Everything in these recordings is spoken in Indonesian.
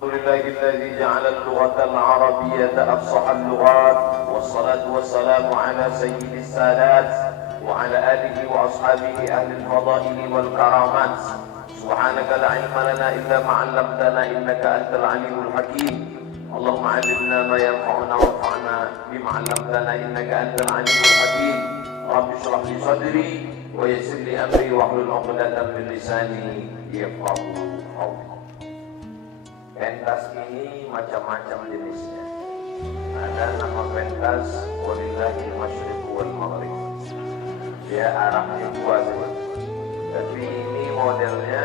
لله الذي جعل اللغة العربية أفصح اللغات والصلاة والسلام على سيد السادات وعلى آله وأصحابه أهل الفضائل والكرامات. سبحانك لا علم لنا إلا ما علمتنا إنك أنت العليم الحكيم. اللهم علمنا ما ينفعنا وانفعنا بما علمتنا إنك أنت العليم الحكيم. رب اشرح لي صدري ويسر لي أمري واحلل عقدة من لساني يفقهوا قولي. Pentas ini macam-macam jenisnya. Ada nama pentas Walillahil Masyriq wal Maghrib. Dia arahnya dua saja. Tapi ini modelnya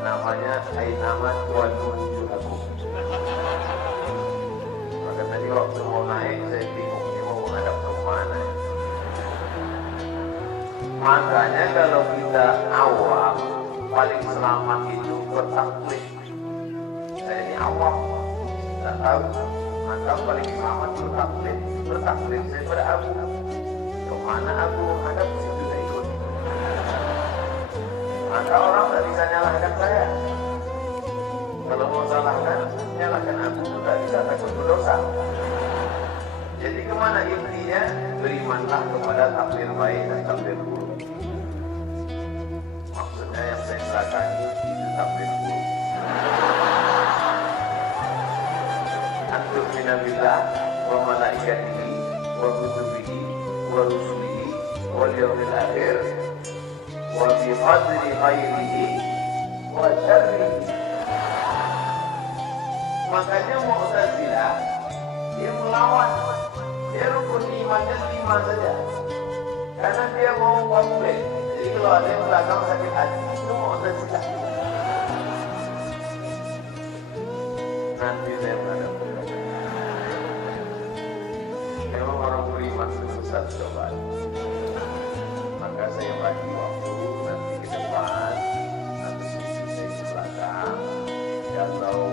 namanya Ainama Tuwallu Wujuhakum. Maka tadi waktu mau naik saya bingung ini mau menghadap ke mana. Makanya kalau kita awam paling selamat itu bertaklid. Saya ini awam, tidak tahu. Maka paling selamat bertaklid saya pada Abu. Kemana Abu menghadap situ saya ikut. Maka orang tidak bisa nyalahkan saya. Kalau mau salahkan, nyalahkan Abu tidak bisa, takut berdosa. Jadi kemana intinya? Berimanlah kepada takdir baik dan takdir buruk. Maksudnya yang saya katakan itu takdir buruk. Antum minabillah wa malaikatihi wa kutubihi wa rusulihi wal yawmil akhir wa bi qadri khairihi wa syarrihi. Makanya Mu'tazilah dia melawan, dia rukun imannya 5 saja karena dia mau komplain. Jadi kalau ada yang belakang sakit hati itu Mu'tazilah. Nanti saya menghadap. Memang orang beriman itu besar cobaan. Maka saya bagi waktu nanti ke depan, nanti saya di belakang. Kalau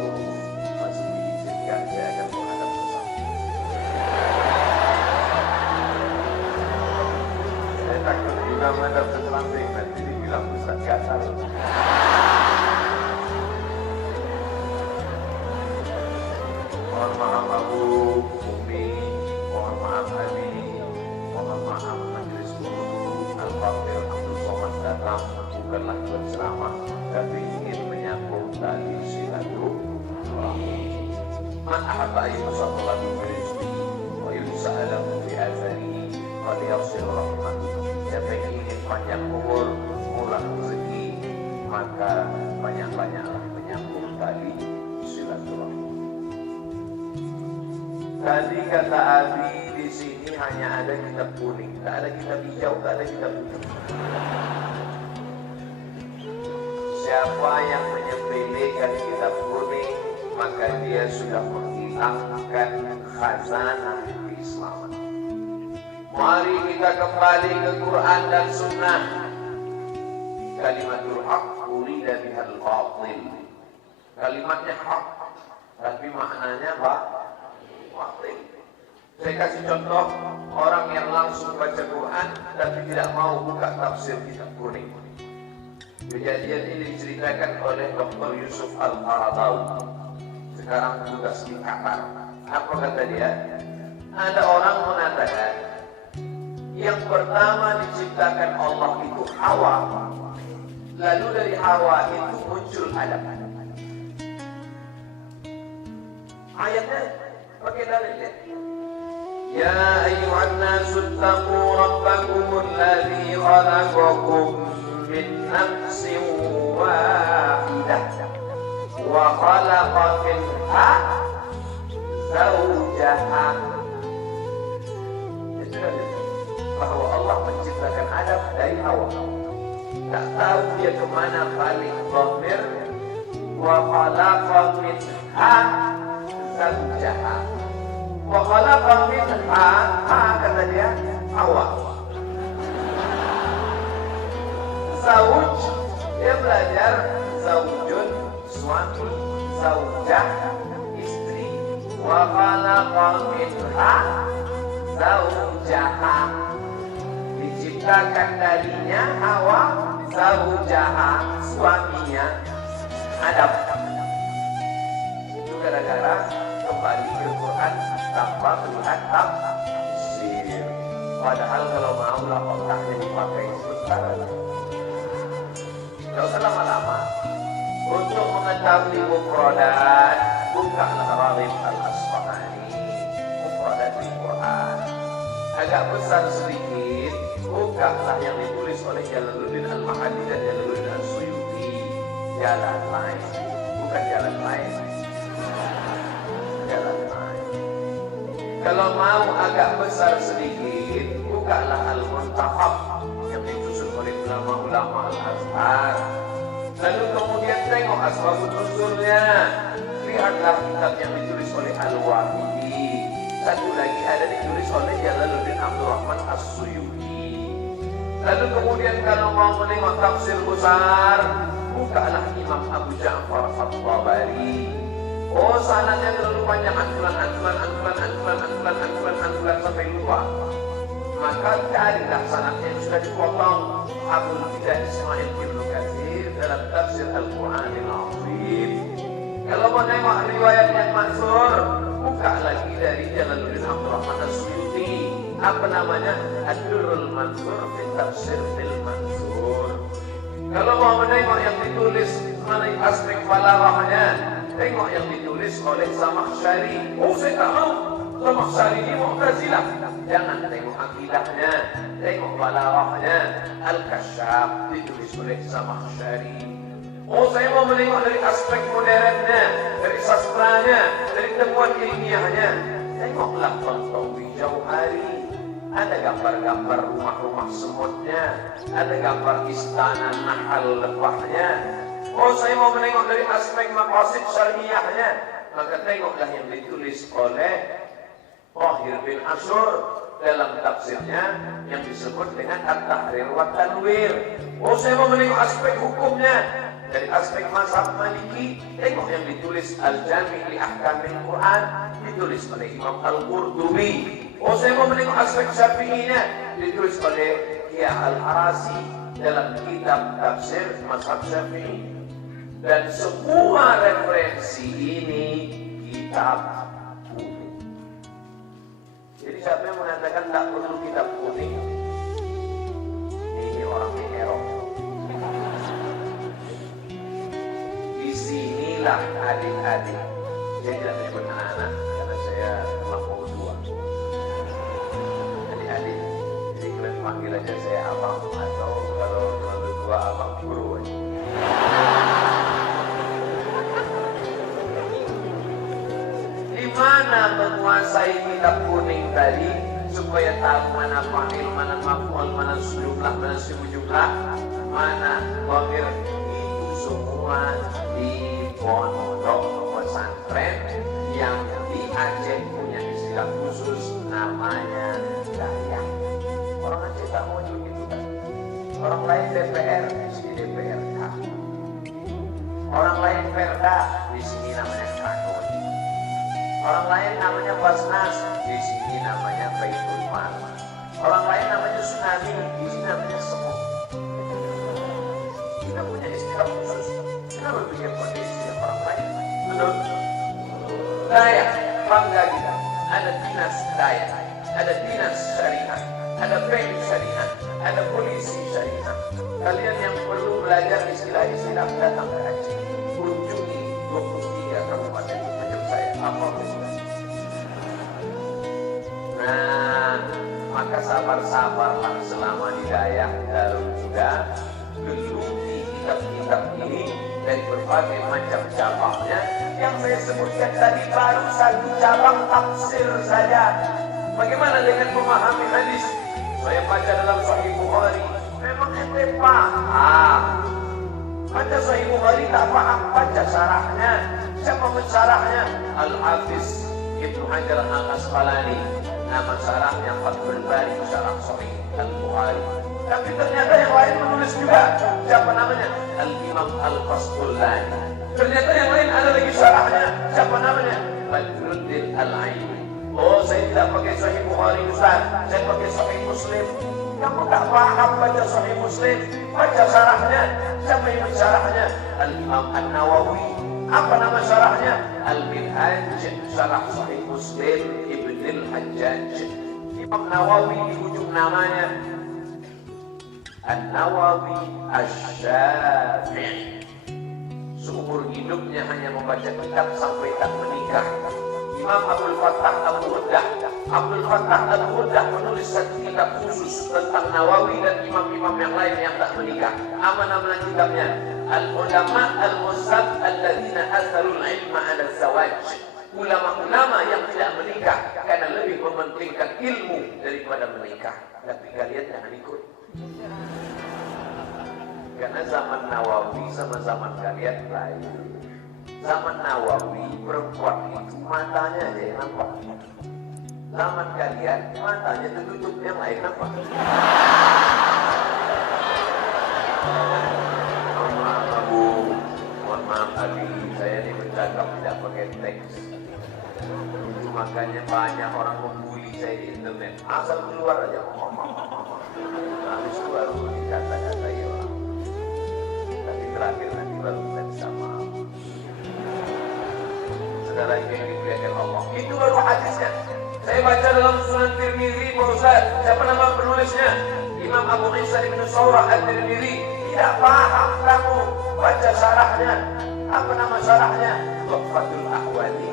masih diizinkan saya akan menghadap ke samping. Saya takut juga menghadap ke samping nanti dibilang besar kasar. Mohon maaf Abu, Umi, mohon maaf Abi, mohon maaf Majelis Guru, Al-Fadhil Abdul Somad datang bukanlah berceramah, tapi ingin menyambung tali silaturahmi. Man ahabba ayyusallahu birizqihi wa yusa'alahu fi atharihi qad yasil rahmah. Siapa yang ingin panjang umur, murah rezeki, maka banyak-banyaklah menyambung tali silaturahmi. Tadi kata Abi di sini hanya ada kitab kuning, tak ada kitab hijau, tak ada kitab putih. Siapa yang menyepelekan kitab kuning, maka dia sudah menghilangkan khazanah keislaman. Mari kita kembali ke Quran dan Sunnah. Kalimatul haq urida bihal batil. Kalimatnya hak, tapi maknanya batil. Saya kasih contoh orang yang langsung baca Quran tapi tidak mau buka tafsir kitab kuning. Kejadian ini diceritakan oleh Dr. Yusuf Al-Qaradawi. Sekarang tugas di Qatar. Apa kata dia? Ada orang mengatakan yang pertama diciptakan Allah itu Hawa. Lalu dari Hawa itu muncul Adam. Ayatnya pakai dalil. Ya ayyuhan nasu taqu rabbakumul ladzi khalaqakum min nafsin wahidah wa khalaqa minha zawjaha. Bahwa Allah menciptakan Adam dari Hawa. Tak tahu dia kemana balik dhamir wa khalaqa minha zawjaha. Wa khalaqa minha, kata dia Hawa. Zawj, dia belajar zawjun suami, zawjah istri. Wa khalaqa minha zawjaha. Diciptakan darinya Hawa, zawjaha suaminya Adam. Itu gara-gara kembali ke Quran tanpa melihat tafsir. Padahal kalau maulah otaknya dipakai sebentar. Tidak usah lama-lama. Untuk mengetahui mufradat, bukalah Raghib Al-Asfahani, mufradat Al-Quran. Agak besar sedikit, bukalah yang ditulis oleh Jalaluddin Al-Mahali dan Jalaluddin Al-Suyuti. Jalan lain, bukan jalan lain. Jalan lain. Kalau mau agak besar sedikit, bukalah Al-Muntahab yang disusun oleh ulama-ulama Al-Azhar. Lalu kemudian tengok asbabun nuzulnya. Lihatlah kitab yang ditulis oleh Al-Wahidi. Satu lagi ada ditulis oleh Jalaluddin Abdurrahman As-Suyuti. Lalu kemudian kalau mau menengok tafsir besar, bukalah Imam Abu Ja'far At-Tabari. Oh, sanadnya terlalu panjang, antulan sampai lupa. Maka carilah sanadnya yang sudah dipotong. Abul Fidah Ismail bin Katsir dalam tafsir Al-Quranil Azim. Kalau mau nengok riwayat yang masyhur, buka lagi dari Jalaluddin Abdurrahman As-Suyuti. Apa namanya? Ad-Durrul Mansur fi Tafsir bil Mansur. Kalau mau menengok yang ditulis mengenai aspek balaghahnya, tengok yang ditulis oleh Zamakhsyari. Oh, saya tak mau. Zamakhsyari ini Mu'tazilah. Jangan tengok akidahnya, tengok balaghahnya. Al-Kasyaf ditulis oleh Zamakhsyari. Oh, saya mau menengok dari aspek modernnya, dari sastranya, dari temuan ilmiahnya. Tengoklah Tontowi Jauhari. Ada gambar-gambar rumah-rumah semutnya, ada gambar istana nahal lebahnya. Oh, saya mau menengok dari aspek maqasid syariahnya, maka tengoklah yang ditulis oleh Tahir bin Asyur dalam tafsirnya yang disebut dengan At-Tahrir wa Tanwir. Oh, saya mau menengok aspek hukumnya dari aspek mazhab Maliki, tengok yang ditulis Al-Jami' li Ahkamil Quran, ditulis oleh Imam Al-Qurtubi. Oh, saya mau menengok aspek Syafi'inya, ditulis oleh Kiai Al-Harasi dalam kitab tafsir mazhab Syafi'i. Dan semua referensi ini kitab kuning. Jadi siapa yang mengatakan tak perlu kitab kuning, ini orang di Eropa. Disinilah adik-adik, saya tidak menyebut anak-anak karena saya melampau tua. Adik-adik, jadi kalian panggil aja saya abang, atau kalau terlalu tua abang guru aja. Di mana menguasai kitab kuning tadi supaya tahu mana fa'il, mana maf'ul, mana jumlah, mana jumlah, mana dhamir, itu semua di pondok pesantren yang di Aceh punya istilah khusus namanya Dayak. Orang Aceh tak mau begitu kan? Orang lain DPR di sini DPRK. Orang lain Perda di sini namanya Kanun. Orang lain namanya Basnas di sini namanya Baitul Mal. Orang lain namanya Tsunami di sini namanya Semut. Kita punya istilah khusus. Kita berpikir pada istilah orang lain. Betul? Dayak, bangga kita. Ada dinas Dayak, ada dinas syariah, ada bank syariah, ada polisi syariah. Kalian yang perlu belajar istilah-istilah datang ke Aceh. Kunjungi 23 kabupaten penyusun saya. Apa istilah? Nah, maka sabar-sabarlah selama di Dayak Darul Huda. Geluti kitab-kitab ini dari berbagai macam cabangnya. Yang saya sebutkan tadi baru satu cabang tafsir saja. Bagaimana dengan memahami hadis? Saya baca dalam Sahih Bukhari, memang ente paham. Baca Sahih Bukhari tak paham, baca syarahnya. Siapa mensyarahnya? Al-Hafiz Ibnu Hajar Al-Asqalani. Nama syarahnya Fathul Bari, syarah Sahih Al-Bukhari. Tapi ternyata yang lain menulis juga. Siapa namanya? Al-Imam Al-Qasdullani. Ternyata yang lain ada lagi syarahnya. Siapa namanya? Badruddin Al-Aini. Oh, saya tidak pakai Sahih Bukhari Ustaz, saya pakai Sahih Muslim. Kamu tak paham baca Sahih Muslim, baca syarahnya. Siapa yang syarahnya? Al-Imam An-Nawawi. Apa nama syarahnya? Al-Minhaj Syarah Sahih Muslim Ibn al-Hajjaj. Imam Nawawi di ujung namanya An-Nawawi Asy-Syafi'i. Seumur hidupnya hanya membaca kitab sampai tak menikah. Imam Abdul Fattah Al-Ghuddah menulis satu kitab khusus tentang Nawawi dan imam-imam yang lain yang tak menikah. Apa nama kitabnya? Al-Ulama Al-Musab Alladzina Atharul Ilma Ala Zawaj. Ulama-ulama yang tidak menikah karena lebih mementingkan ilmu daripada menikah. Tapi kalian jangan ikut. Karena zaman Nawawi sama zaman kalian lain. Zaman Nawawi perempuan itu matanya aja yang nampak. Zaman kalian matanya tertutup, yang lain nampak. Mohon maaf Abu, mohon maaf Ali, saya ini bercakap tidak pakai teks. Itu makanya banyak orang membuli saya di internet. Asal keluar aja ngomong. Habis itu baru dikata-katai orang. Tapi terakhir nanti baru kita bisa maaf. Saudara yang dimuliakan Allah, itu baru hadisnya. Saya baca dalam Sunan Tirmizi, Pak Ustaz. Siapa nama penulisnya? Imam Abu Isa bin Saurah At-Tirmizi. Tidak paham kamu baca syarahnya. Apa nama syarahnya? Tuhfatul Ahwadi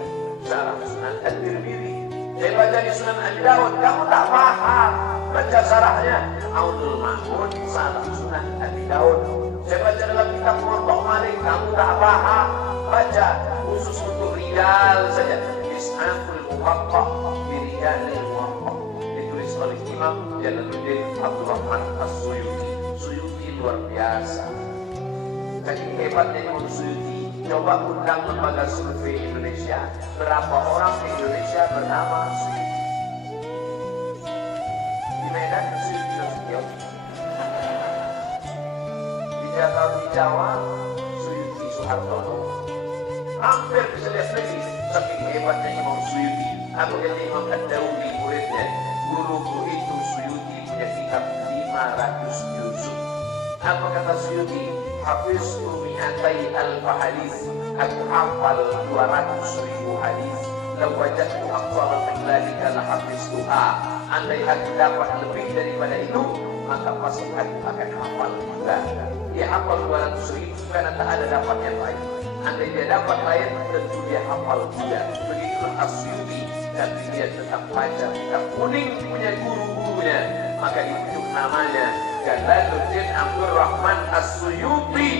Syarah Sunan At-Tirmizi. Saya baca di Sunan Abi Dawud. Kamu tak paham baca syarahnya. Aunul Ma'mun Syarah Sunan Abi Dawud. Saya baca dalam kitab Muwatta Malik. Kamu tak paham baca khusus untuk rijal saja. Is'aful Muwatta bi Rijalil Muwatta. Ditulis oleh Imam Jalaluddin Abdurrahman As-Suyuti. Suyuti luar biasa. Jadi hebatnya Imam Suyuti. Coba undang lembaga survei Indonesia. Berapa orang di Indonesia bernama Suyuti? Di Medan Suyuti Nasution. Di Jawa Suyuti Soehartono. Hampir bisa lihat lagi saking hebatnya Imam Suyuti. Apa kata Imam Ad-Dawudi muridnya? Guruku itu Suyuti punya kitab 500 juzuk. Apa kata Suyuti? Hafiztu mi'atai alfa hadis. Aku hafal 200.000 hadis. Lau wajadtu aqwala min dzalika la hafiztuha. Andai aku dapat lebih daripada itu, maka pasti aku akan hafal juga. Dia hafal 200.000 karena tak ada dapat yang lain. Andai dia dapat lain, tentu dia hafal juga. Begitulah As-Suyuti. Tapi dia tetap baca kitab kuning punya guru-gurunya. Maka itu namanya Jalaluddin Abdurrahman As-Suyuti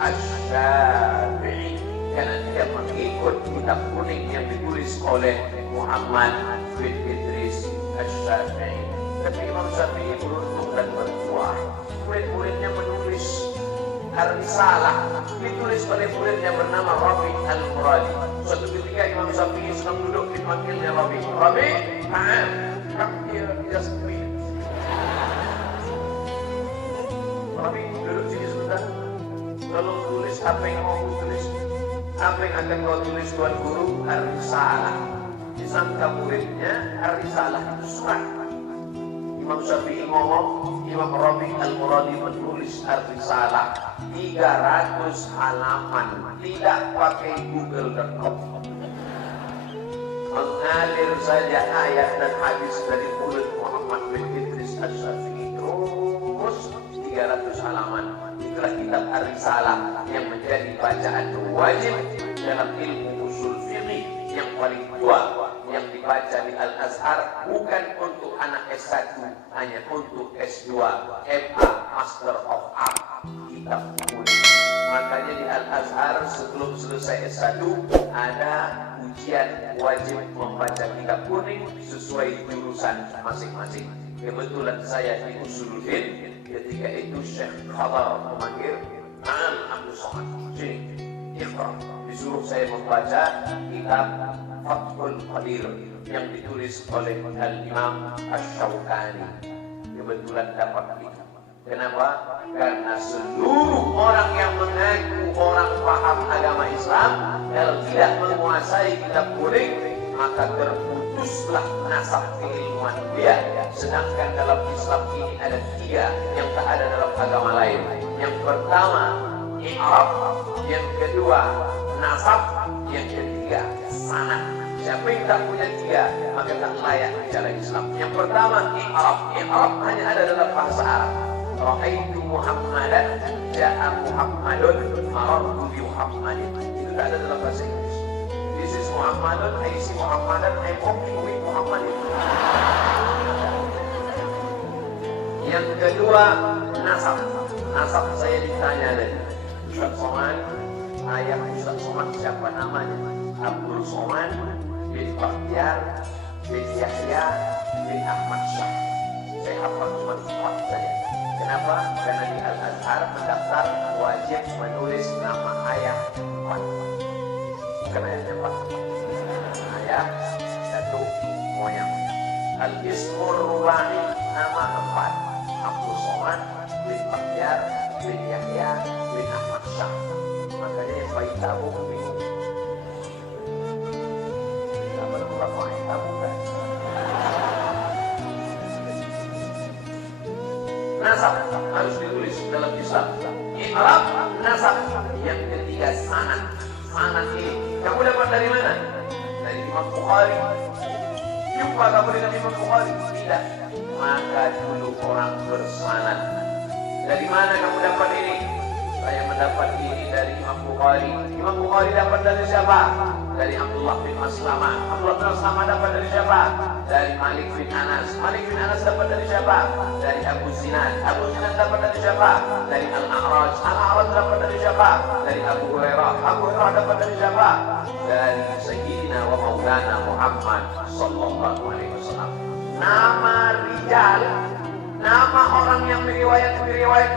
Asy-Syafi'i. Karena dia mengikut kitab kuning yang ditulis oleh Muhammad bin Idris Asy-Syafi'i. Tapi Imam Syafi'i beruntung dan bertuah. Murid-muridnya menulis Ar-Risalah, ditulis oleh muridnya bernama Rabi Al-Muradi. Suatu ketika Imam Syafi'i sedang duduk, dipanggilnya Rabi. Rabi, ta'am, come here just a minute. Rabi, duduk sini sebentar. Tolong tulis apa yang mau tulis. Apa yang akan kau tulis Tuan Guru? Ar-Risalah. Disangka muridnya Ar-Risalah itu surat. Imam Syafi'i ngomong, Imam Rabi Al-Muradi menulis Ar-Risalah 300 halaman, tidak pakai Google.com. Mengalir saja ayat dan hadis dari mulut Muhammad bin Idris Asy-Syafi'i terus 300 halaman. Itulah kitab Ar-Risalah yang menjadi bacaan wajib dalam ilmu usul fiqih yang paling tua, yang dibaca di Al-Azhar, bukan untuk anak S1, hanya untuk S2, MA, Master of Art, kitab kuning. Makanya di Al-Azhar sebelum selesai S1 ada ujian wajib membaca kitab kuning sesuai jurusan masing-masing. Kebetulan saya di Usuluddin, ketika itu Syekh Khadar memanggil, Na'am Abdul Somad, sini, Iqra. Disuruh saya membaca kitab Fathul Qadir yang ditulis oleh Al-Imam Asy-Syaukani. Kebetulan dapat itu. Kenapa? Karena seluruh orang yang mengaku orang paham agama Islam, kalau tidak menguasai kitab kuning, maka terputuslah nasab keilmuan dia. Sedangkan dalam Islam ini ada 3 yang tak ada dalam agama lain. Yang pertama, i'rab. Yang kedua, nasab. Yang ketiga, sanad. Siapa yang tak punya tiga, maka tak layak bicara Islam. Yang pertama, i'rab. I'rab hanya ada dalam bahasa Arab. Ra'aitu Muhammadan, ja'a Muhammadun, marartu bi Muhammadin. Itu tak ada dalam bahasa Inggris. This is Muhammadun, I see Muhammadan, I'm walking with Muhammadin. Yang kedua, nasab. Nasab saya ditanya tadi. Ustaz Somad, ayah Ustaz Somad siapa namanya? Abdul Somad bin Bakhtiar bin Yahya bin Ahmad Syah. Saya hafal cuma 4 saja. Kenapa? Karena di Al-Azhar mendaftar wajib menulis nama ayah 4. Bukan ayahnya 4. Ayah 1 moyang. Al-Ismur Ruba'i nama 4. Abdul Somad bin Bakhtiar bin Yahya bin Ahmad Syah. Makanya yang bayi tabung bingung. Apa nama bapak yang tabung kan? Nasab harus ditulis dalam Islam. I'rab, nasab. Yang ketiga, sanad. Sanad ini kamu dapat dari mana? Dari Imam Bukhari. Jumpa kamu dengan Imam Bukhari? Tidak. Maka dulu orang bersanad. Dari mana kamu dapat ini? Saya mendapat ini dari Imam Bukhari. Imam Bukhari dapat dari siapa? Dari Abdullah bin Maslamah. Abdullah bin Maslamah dapat dari siapa? Dari Malik bin Anas. Malik bin Anas dapat dari siapa? Dari Abu Zinad. Abu Zinad dapat dari siapa? Dari Al-A'raj. Al-A'raj dapat dari siapa? Dari Abu Hurairah. Abu Hurairah dapat dari siapa? Dari Sayyidina wa Maulana Muhammad sallallahu alaihi wasallam. Nama rijal, nama orang yang meriwayat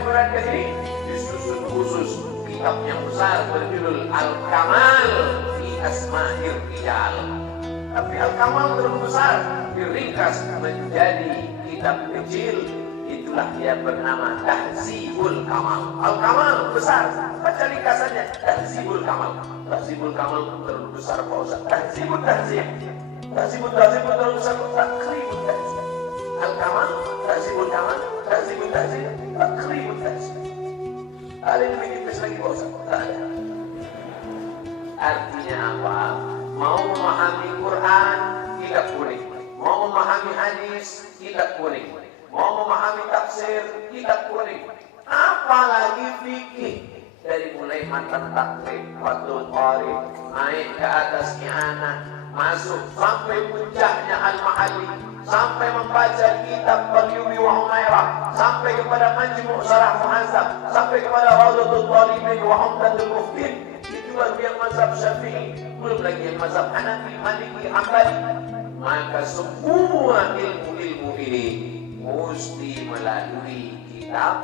Quran ke sini disusun khusus kitab yang besar berjudul Al-Kamal fi Asma'ir Rijal. Tapi Al-Kamal terlalu besar, diringkas menjadi kitab kecil. Itulah dia bernama Tahzibul Kamal. Al-Kamal besar, baca ringkasannya Tahzibul Kamal. Tahzibul Kamal terlalu besar Pak Ustaz. Tahzibul terlalu besar. Takribul Tahzib. Al-Kamal, Tahzibul Kamal, Tahzibul Tahzib, Takribul Tahzib. Ada yang lebih tipis lagi Pak Ustaz? Tak ada. Artinya apa? Mau memahami Quran, kitab kuning. Mau memahami hadis, kitab kuning. Mau memahami tafsir, kitab kuning. Apalagi fikih. Dari mulai matan takrib, Fathul Qari, naik ke atas I'anah, masuk sampai puncaknya Al-Mahalli, sampai membaca kitab Al-Yumi wa Umairah, sampai kepada Majmu' Syarah Muhazzab, sampai kepada Rawdatul Talibin wa Umdatul Muftin. Itu baru yang mazhab Syafi'i, belum lagi yang mazhab Hanafi, Maliki, Hambali. Maka semua ilmu-ilmu ini mesti melalui kitab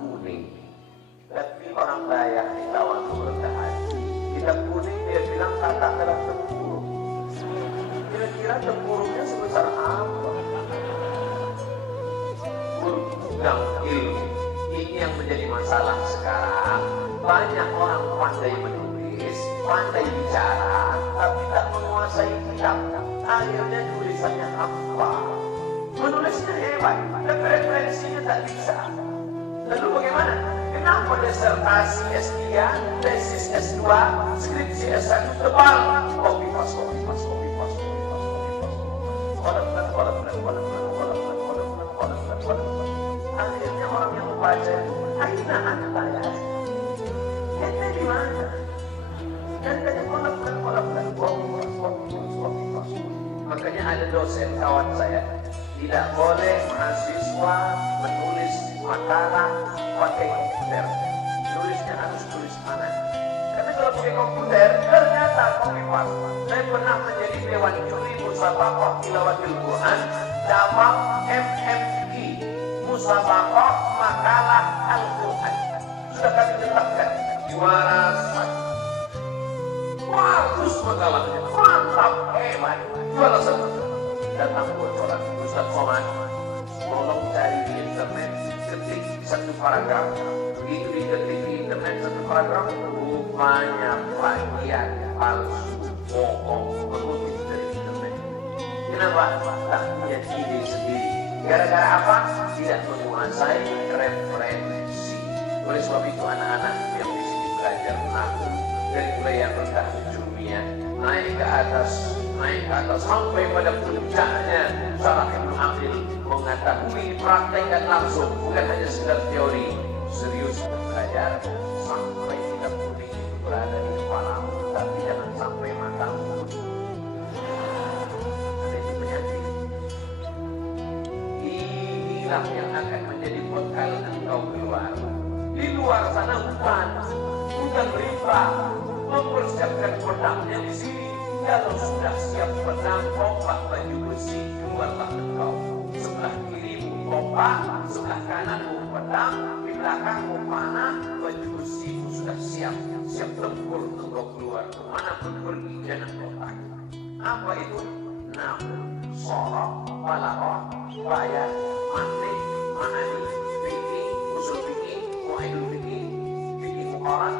kuning. Tapi orang Dayak di Tawasul Haji, kitab kuning dia bilang kata dalam tempurung. Kira-kira tempurungnya sebesar apa? Gudang ilmu. Ini yang menjadi masalah sekarang. Banyak orang pandai menulis, pandai bicara, tapi tak menguasai kitab. Akhirnya tulisannya apa? Menulisnya hebat, tapi referensinya tak bisa. Lalu bagaimana? Kenapa disertasi S3, tesis S2, skripsi S1 tebal? Copy paste. Akhirnya orang yang membaca, akhirnya anak saya. Kita di mana? Dan dari copy. Makanya ada dosen kawan saya, tidak boleh mahasiswa menulis makalah pakai komputer. Tulisnya harus tulis tangan. Karena kalau pakai komputer, ternyata copy paste. Saya pernah menjadi dewan juri musabaqah tilawatil Quran, cabang MMQ, musabaqah makalah Al-Quran. Sudah kami tetapkan juara 1. Bagus makalahnya, mantap, hebat. Juara 1. Datang bocoran, Ustaz Somad, tolong cari di internet, ketik satu paragraf. Begitu diketik di internet satu paragraf, rupanya plagiat, palsu, bohong, mengutip dari internet. Kenapa? Tak punya ide sendiri. Gara-gara apa? Tidak menguasai referensi. Oleh sebab itu anak-anak yang di sini belajar nahu, dari mulai yang rendah ujungnya naik ke atas sampai pada puncaknya. Syarah Ibnu Aqil mengatakan dipraktekkan langsung, bukan hanya sekedar teori. Serius belajar sampai kita pulih itu berada di kepalamu, tapi jangan sampai matamu. Ada itu penyakit. Inilah yang akan menjadi bekal engkau keluar. Di luar sana hutan melimpah, mempersiapkan pedangnya di sini. Kalau sudah siap pedang, tombak, baju besi, keluarlah engkau. Sebelah kirimu tombak, sebelah kananmu pedang, di belakangmu panah, baju besimu sudah siap tempur engkau keluar. Kemanapun pergi jangan kotak. Apa itu? Namun, sorok, balaghah, bayat, mantik, ma'ani, fikih, usul fikih, qaidul fikih, fikih muqarrar.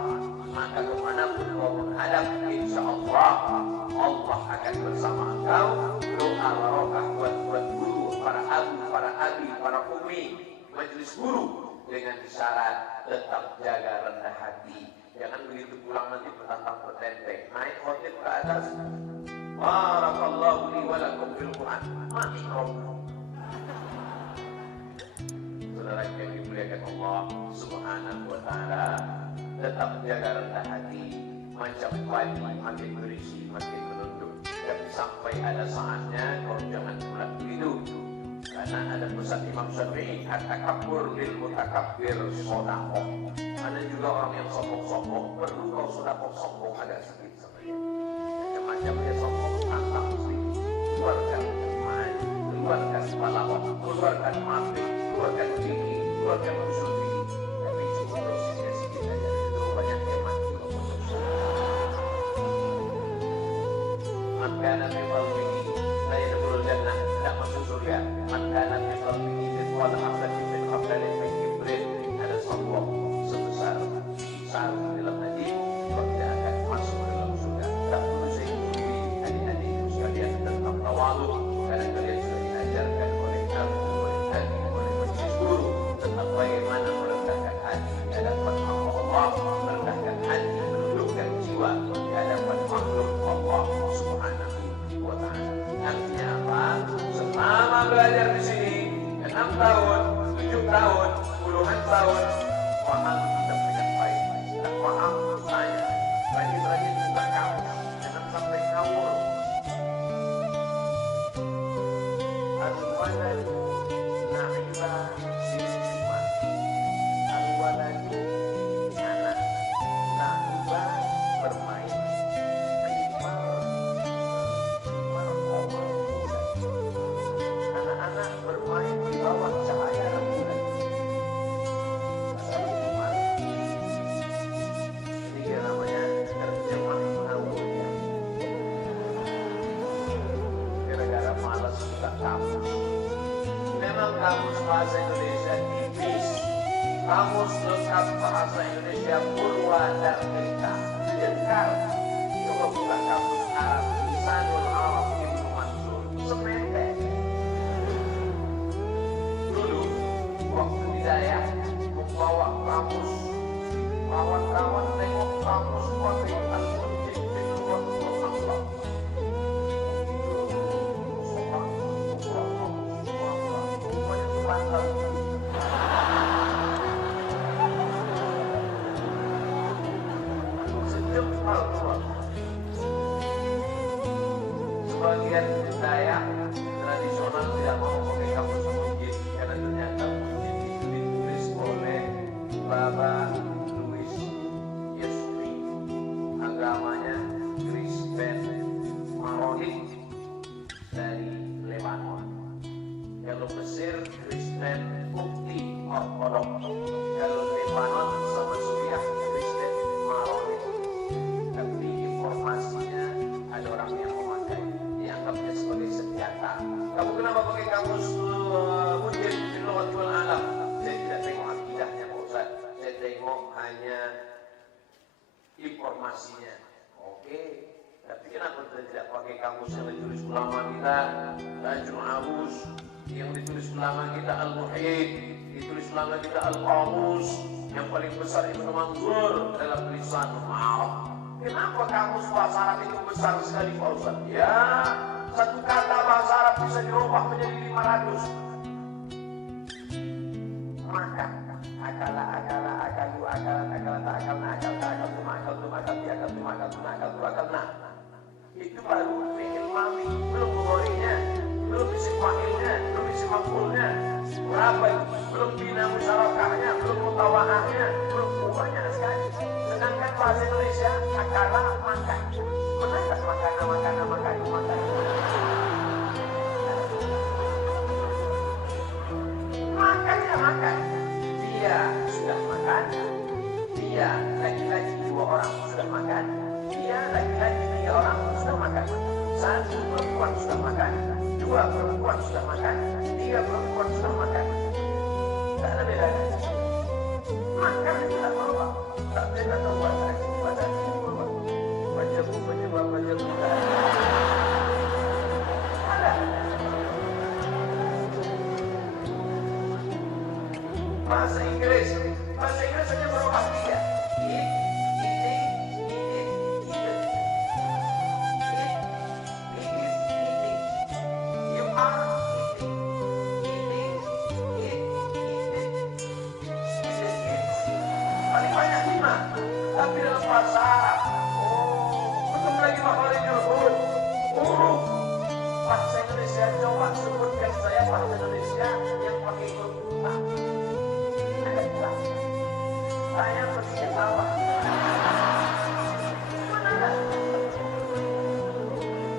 Maka kemanapun kau menghadap, insya Allah akan bersama engkau. Doa barokah buat guru, para abu, para abi, para umi, majelis guru, dengan syarat tetap jaga rendah hati. Jangan begitu pulang nanti petantang petenteng. Naik khotib ke atas, barakallahu li wa lakum fil Quran, mati kau. Saudara yang dimuliakan Allah Subhanahu wa ta'ala, tetap jaga rendah hati. Macam padi makin berisi makin menunduk, dan sampai ada saatnya kau jangan pula begitu. Karena ada pesan Imam Syafi'i, at-takabbur lil mutakabbir shadaqah. Ada juga orang yang sombong-sombong, perlu kau sedekah sombong agak sedikit saja. Macam-macam dia sombong, tantang sedikit. Keluarkan iman, keluarkan balaghah, keluarkan mantik, keluarkan fikih, keluarkan usul fikih. Tapi cukup dosisnya sedikit saja. Terlalu banyak yang mati. Man kana fi qalbihi la yadkhulul jannah, tidak masuk surga. Man kana fi qalbihi mithqal habatin min khardalin min kibrin, ada sombong sebesar sarung dalam hati, kau tidak akan masuk ke dalam surga. Tak perlu saya sendiri, adik-adik sekalian, tentang tawadhu, karena kalian sudah diajarkan oleh Nabi, oleh Nabi, oleh majelis guru tentang bagaimana merendahkan hati di hadapan Allah, merendahkan hati, menundukkan jiwa di hadapan makhluk Allah Subhanahu wa ta'ala. Artinya apa? Selama belajar di sini 6 tahun, 7 tahun, puluhan tahun, paham kita dengan baik. Tak paham, tanya. Rajin-rajin buka kamu, jangan sampai ngawur. Al-waladu na'iba siluman. Al-waladu anak, na'iba bermain. Anak-anak bermain di bawah cahaya rembulan. Ini dia namanya terjemah ngawurnya. Gara-gara malas buka kamus. Memang kamus bahasa Indonesia tipis. Kamus lengkap bahasa Indonesia Purwadarmika Jengkar. Coba buka kamus Arab Lisanul Arab Ibnu Mansur, sependek. Dulu waktu di daerah membawa kamus, kawan-kawan tengok kamus pakai al-Munjid bin Muhammad Allah. Banyak kebanggaan. Sejempal keluar. Sebagian Dayak tradisional tidak mau pakai kamus Munjid karena ternyata Munjid itu ditulis oleh Baba Louis Yesui, agamanya Kristen Maronit dari Lebanon. Kalau Mesir Kristen Kopti Ortodok, kalau Lebanon sama Suriah Kristen Maronit. Tapi informasinya ada orang yang memakai, dianggapnya sebagai senjata. Kamu kenapa pakai kamus Munjid bin Lughatul Alam? Saya tidak tengok akidahnya Pak Ustaz, saya tengok hanya informasinya. Oke, tapi kenapa kita tidak pakai kamus yang ditulis ulama kita, Tajul Arus, yang ditulis ulama kita Al-Muhyidd, ditulis ulama kita Al-Qamus, yang paling besar Ibnu Manzur dalam Lisanul Arab. kenapa kamus bahasa Arab itu besar sekali Pak Ustaz? Ya, satu kata bahasa Arab bisa dirubah menjadi 500. Maka akala akalu akalan akalan tak akalna akal tak akal tu akal tu akal ti akal tu akal tu akal tu akal nah. Itu baru fi'il madi, belum mudhari'nya, belum isim fa'ilnya, belum isim maf'ulnya. Berapa itu? Belum bina musyarakahnya, belum mutawa'ahnya, belum banyak sekali. Sedangkan bahasa Indonesia akala makan. Benar tak makan. Makannya makan. Dia sudah makan. Dia laki-laki 2 orang sudah makan. Dia laki-laki 3 orang sudah makan. 1 perempuan sudah makan. 2 perempuan sudah makan. 3 perempuan sudah makan. Tak ada bedanya. Makan tidak berubah. Tak beda tahu baca ada. Bahasa Inggris hanya berubah 3. Tapi dalam bahasa Arab, belum lagi makhluknya huruf. Bahasa Indonesia, coba sebutkan saya bahasa Indonesia yang pakai huruf ta. Ada tak? Saya pergi ke sawah. Mana ada?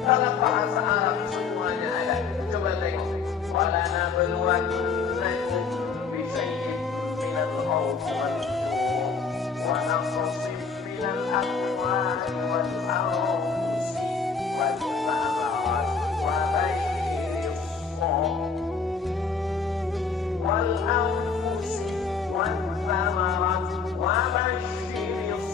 Dalam bahasa Arab semuanya ada. Coba tengok. Wala nabluwannakum bisyai'in minal khawfi wal-ju'i wa naqsin minal amwali wal-anfusi wath-thamarati wa bashshiris wal-anfusi wath-thamarati wa bashshiris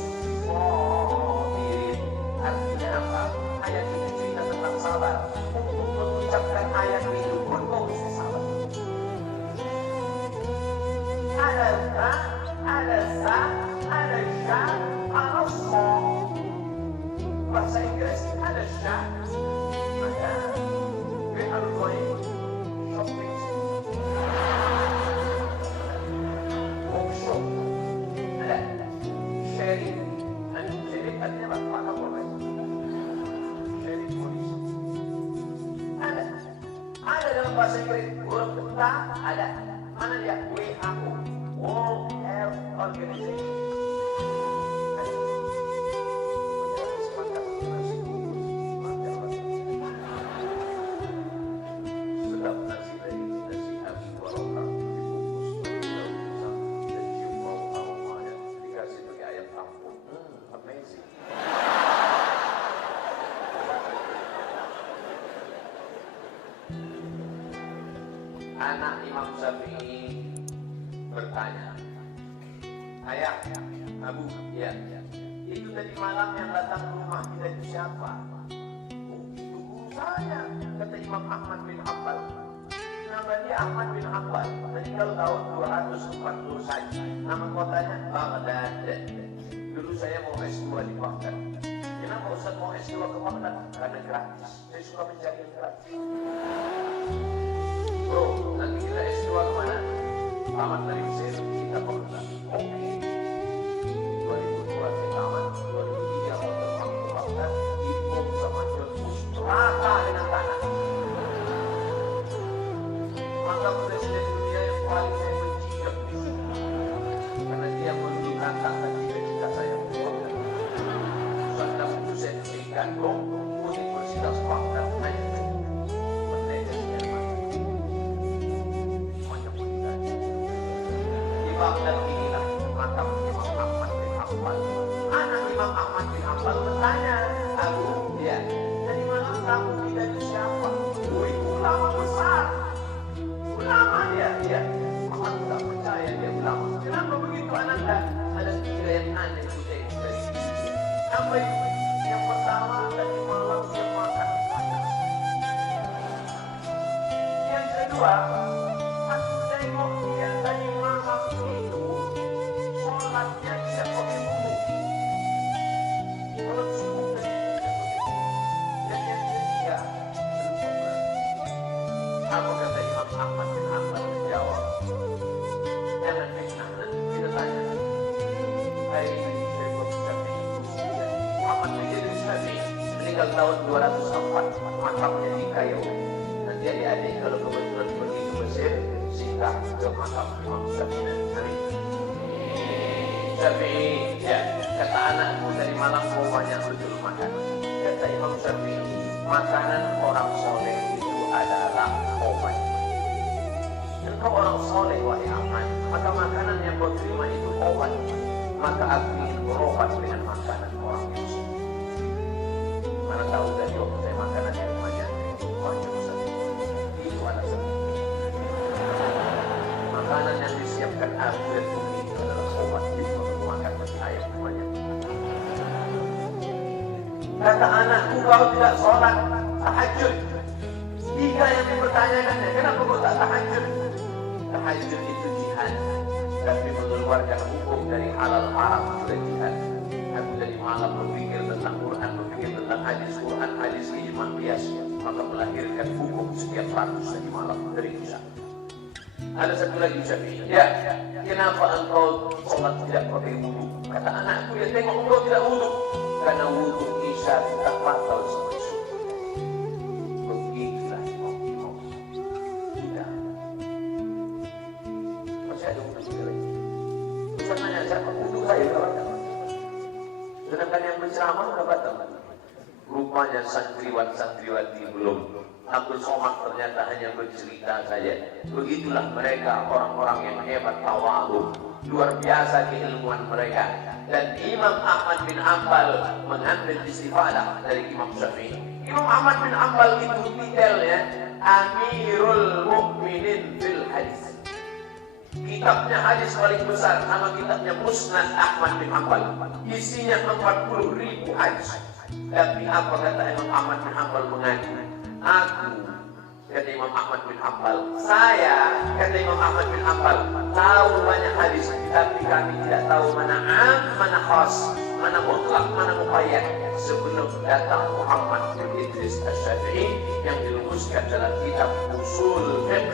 sabirin. Artinya apa? Ayat ini cerita tentang sabar. Untuk mengucapkan ayat itu pun kau mesti sabar. Ada za, ada sya, ada so. Bahasa Inggris ada sya, ada we are going shopping, workshop, ada sharing. Sharing artinya apa? Maka boleh sharing polis. Ada dalam bahasa Inggris huruf ta ada. Mana dia? WHO, World Health Organization. Sedap nasi habis walau dibungkus dan cium bau aromanya dikasih pakai ayam kampung. Amazing. Anak Imam Syafi'i bertanya, ayah, Abu, ya, itu tadi malam yang datang ke rumah kita itu siapa? Oh, itu guru saya, kata Imam Ahmad bin Hanbal. Nama dia Ahmad bin Hanbal, meninggal tahun 241. Nama kotanya Baghdad. Dulu saya mau S2 di Baghdad. Kenapa Ustaz mau S2 ke Baghdad? Karena gratis. Saya suka mencari yang gratis. Bro, nanti kita S2 kemana? Tamat dari Mesir, kita Baghdad. Oke. 2002 saya tamat, 2003 mau terbang ke Baghdad, dibom sama John Bush, rata dengan tanah. Maka presiden dunia yang paling saya benci John Bush, karena dia menurunkan cita-cita saya untuk Baghdad. Saddam Hussein berikan bom, Universitas Baghdad hanya Baghdad inilah makam Imam Ahmad bin Hanbal. Anak Imam Ahmad bin Hanbal bertanya, Abu, ya, dari mana kamu tidak itu siapa? Wih, ulama besar. Ulama dia, ya. Mama tidak percaya dia ulama. Kenapa begitu ananda? Ada 3 yang aneh dari dia. Apa itu? Yang pertama, tadi malam dia makan banyak. Yang kedua, aku tengok dia tadi malam itu sholatnya tidak pakai wudu. Kalau Ahmad bin Hanbal menjawab, jangan fitnah. Kita tanya, hai Imam Syafi'i, Muhammad bin Idris Syafi'i meninggal tahun 204, makamnya di Kairo. Nanti adik-adik kalau kebetulan pergi ke Mesir, singgah ke makam Imam Syafi'i. Syafi'i, ya, kata anakku dari Malang mau banyak betul makan. Kata Imam Syafi'i, makanan orang soleh itu adalah obat. Engkau orang soleh wahai Ahmad, maka makanan yang kau terima itu obat. Maka aku ingin berobat dengan makanan orang yang soleh. Mana tahu dari waktu saya makanan yang banyak, banyak besar. Itu alasan. Makanan yang disiapkan aku dan Umi itu adalah obat. Itu makan bagi ayam banyak. Kata anakku, kau tidak sholat tahajud. Tiga yang dipertanyakannya, kenapa kau tak tahajud? Tahajud itu jihad, tapi mengeluarkan hukum dari halal haram itu jihad. Aku dari malam berpikir tentang Quran, berpikir tentang hadis Quran, hadis ijma qiyas, maka melahirkan hukum setiap 100 dari malam dari Isya. Ada satu lagi Syafi'i. Ya, kenapa engkau sholat tidak pakai wudu? Kata anakku, ya tengok engkau tidak wudu. Karena wudu Isya tak batal sama Isya. Begitulah imam. Tidak. Masih ada wudu lagi. Bisa nanya siapa wudu saya kawan. Sedangkan yang berceramah sudah batal. Rupanya santriwati belum. Abdul Somad ternyata hanya bercerita saja. Begitulah mereka orang-orang yang hebat tawadhu, luar biasa keilmuan mereka. Dan Imam Ahmad bin Hanbal mengambil istifadah dari Imam Syafi'i. Imam Ahmad bin Hanbal itu detailnya Amirul Mukminin fil Hadis. Kitabnya hadis paling besar, nama kitabnya Musnad Ahmad bin Hanbal. Isinya 40.000 hadis. Tapi apa kata Imam Ahmad bin Hanbal mengaku? Aku, kata Imam Ahmad bin Hanbal, saya, kata Imam Ahmad bin Hanbal, tahu banyak hadis, tapi kami tidak tahu mana am, mana khas, mana mutlak, mana muqayyad. Sebelum datang Muhammad bin Idris Asy-Syafi'i yang dirumuskan dalam kitab Usul Fiqh,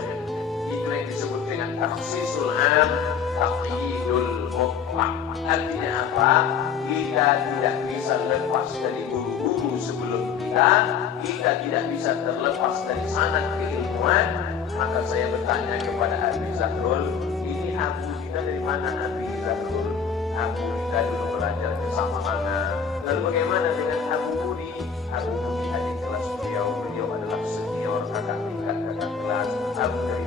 itu yang disebut dengan takhsisul am, taqyidul mutlaq. Artinya apa? Kita tidak bisa lepas dari guru-guru sebelum kita tidak bisa terlepas dari sanad keilmuan. Maka saya bertanya kepada Abi Zahrul, ini Abu kita dari mana Abi Zahrul? Abu kita dulu belajar bersama mana? Lalu bagaimana dengan Abu Budi? Abu Budi adik kelas beliau adalah senior kakak tingkat kakak kelas. Abu dari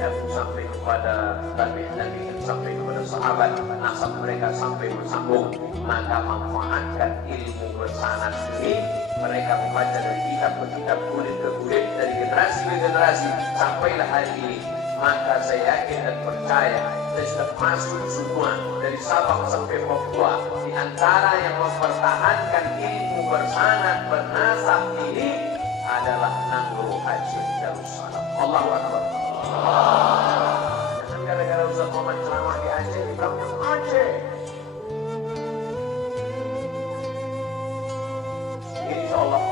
Abu sampai kepada tabi'in sampai kepada sahabat, nasab mereka sampai bersambung. Maka manfaatkan ilmu bersanad ini. Mereka membaca dari kitab ke kitab, kulit ke kulit, dari generasi ke generasi, sampailah hari ini. Maka saya yakin dan percaya, saya sudah masuk semua dari Sabang sampai Papua. Di antara yang mempertahankan ilmu bersanad bernasab ini adalah Nangro Haji Darussalam. Allahu Akbar. Jangan gara-gara Ustaz Muhammad ceramah di Aceh, dibilangnya Aceh. Allah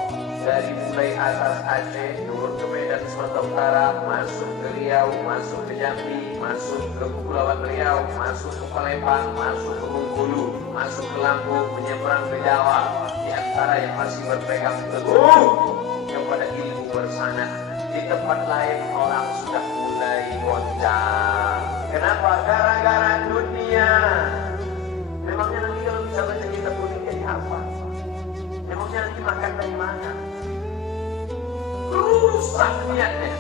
dari mulai atas Aceh turun ke Medan Sumatera Utara, masuk ke Riau, masuk ke Jambi, masuk ke Kepulauan Riau, masuk ke Palembang, masuk ke Bengkulu, masuk ke Lampung, menyeberang ke Jawa. Di antara yang masih berpegang teguh kepada ilmu bersanad, di tempat lain orang sudah mulai goncang. Kenapa? Gara-gara dunia. Memangnya nanti kalau bisa baca kitab kuning jadi apa? Memangnya nanti makan dari mana? Rusak niatnya.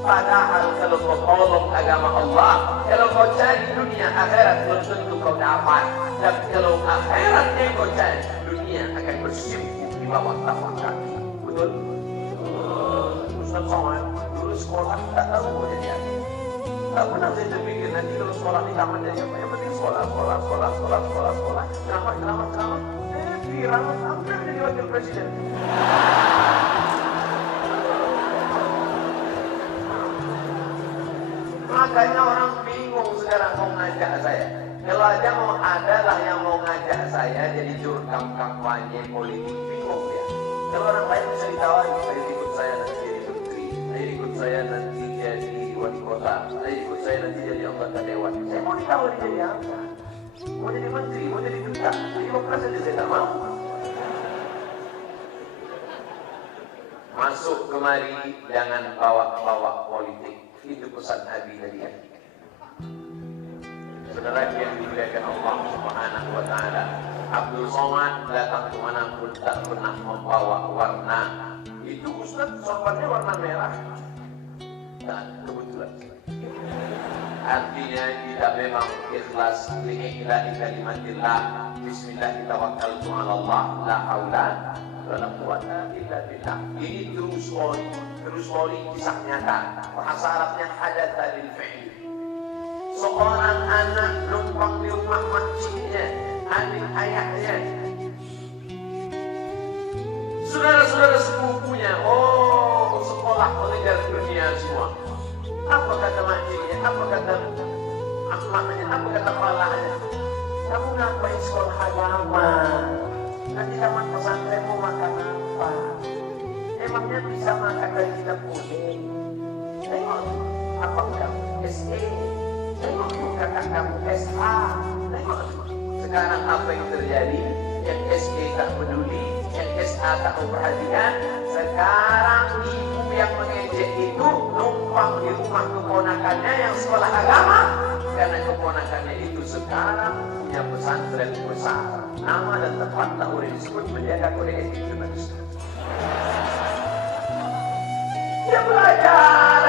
Padahal kalau kau tolong agama Allah, kalau kau cari dunia akhirat belum tentu kau dapat. Tapi kalau akhiratnya kau cari, dunia akan bersimpuh di bawah tapak kaki. Betul? Ustaz Somad dulu sekolah tak tahu mau jadi apa. Tak pernah saya terpikir nanti kalau sekolah di taman jadi apa. Yang penting sekolah. Ceramah. Viral hampir jadi wakil presiden. Makanya orang bingung sekarang mau ngajak saya. Kalau aja mau adalah yang mau ngajak saya jadi juru kampanye politik, bingung dia. Kalau orang lain bisa ditawari, ayo ikut saya nanti jadi menteri, ayo ikut saya nanti jadi anggota dewan. Saya mau ditawari jadi apa? Mau jadi menteri, mau jadi duta. Demokrasi saja saya tak mau. Masuk kemari, jangan bawa-bawa politik. Itu pesan Nabi tadi ya. Saudara yang dimuliakan Allah Subhanahu wa taala, Abdul Somad datang kemana pun tak pernah membawa warna. Itu Ustaz sorbannya warna merah. Dan kebetulan artinya kita memang ikhlas lillahi kalimatillah. Bismillah tawakkaltu 'ala Allah, la haula wala quwwata illa billah. Ini true story kisah nyata. Bahasa Arabnya hadatsa lil fi'l. Seorang anak numpang di rumah makciknya, adik ayahnya, saudara-saudara sepupunya. Oh, sekolah mengejar dunia semua. Apa kata makciknya? Apa kata akhlaknya? Apa kata falahnya? Kamu ngapain sekolah agama? Nanti tamat pesantren mau makan apa? Emangnya bisa makan dari kitab kuning? Tengok, apa kamu SE? Tengok kakak kamu SA. Tengok sekarang apa yang terjadi? Yang SE tak peduli, yang SA tak memperhatikan. Sekarang ibu yang mengejek itu numpang di rumah keponakannya yang sekolah agama, karena keponakannya itu sekarang punya pesantren besar. Nama dan tempat tak boleh disebut, menjaga kode etik jurnalistik. Dia belajar,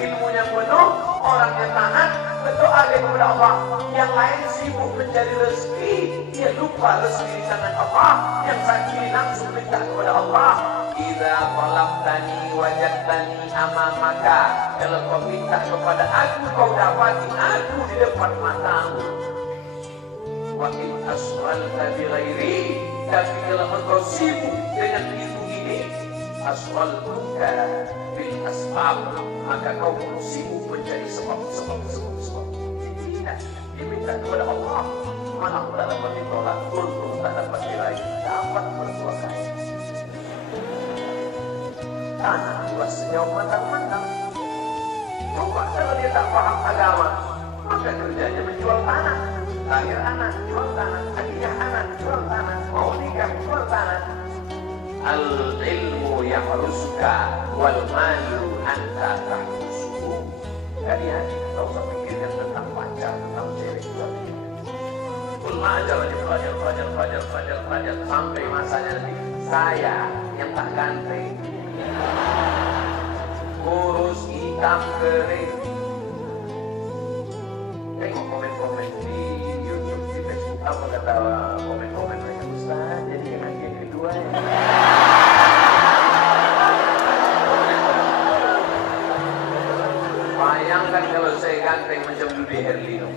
ilmunya penuh, orangnya taat, berdoa kepada Allah. Yang lain sibuk mencari rezeki, dia lupa rezeki di tangan Allah. Yang sakit langsung minta kepada Allah. Idza talabtani wajadtani amamaka. Kalau kau minta kepada aku, kau dapati aku di depan matamu. Wa in as'alta bi ghairi, tapi kalau engkau sibuk dengan itu ini, as'altuka bil asbab, maka kau sibuk mencari sebab. Tidak, diminta kepada Allah. Malah tak dapat ditolak, untung tak dapat diraih, dapat berbuah kaya. Tanah luas sejauh matang-matang. Coba kalau dia tak paham agama, maka kerjanya menjual tanah. Lahir anak, jual tanah. Hadiah anak, jual tanah. Mau nikah, jual tanah. Al-ilmu yahrusuka wal malu anta tahrusuhu. Kalian tak usah pikirkan tentang pacar, tentang cewek. Belajar sampai masanya nanti saya yang tak ganteng, kurus, hitam, kering. Tengok komen-komen di YouTube, di Facebook, apa kata komen-komen mereka, Ustaz, jadi lagi yang kedua ya. Bayangkan kalau saya ganteng macam Dude Herlino.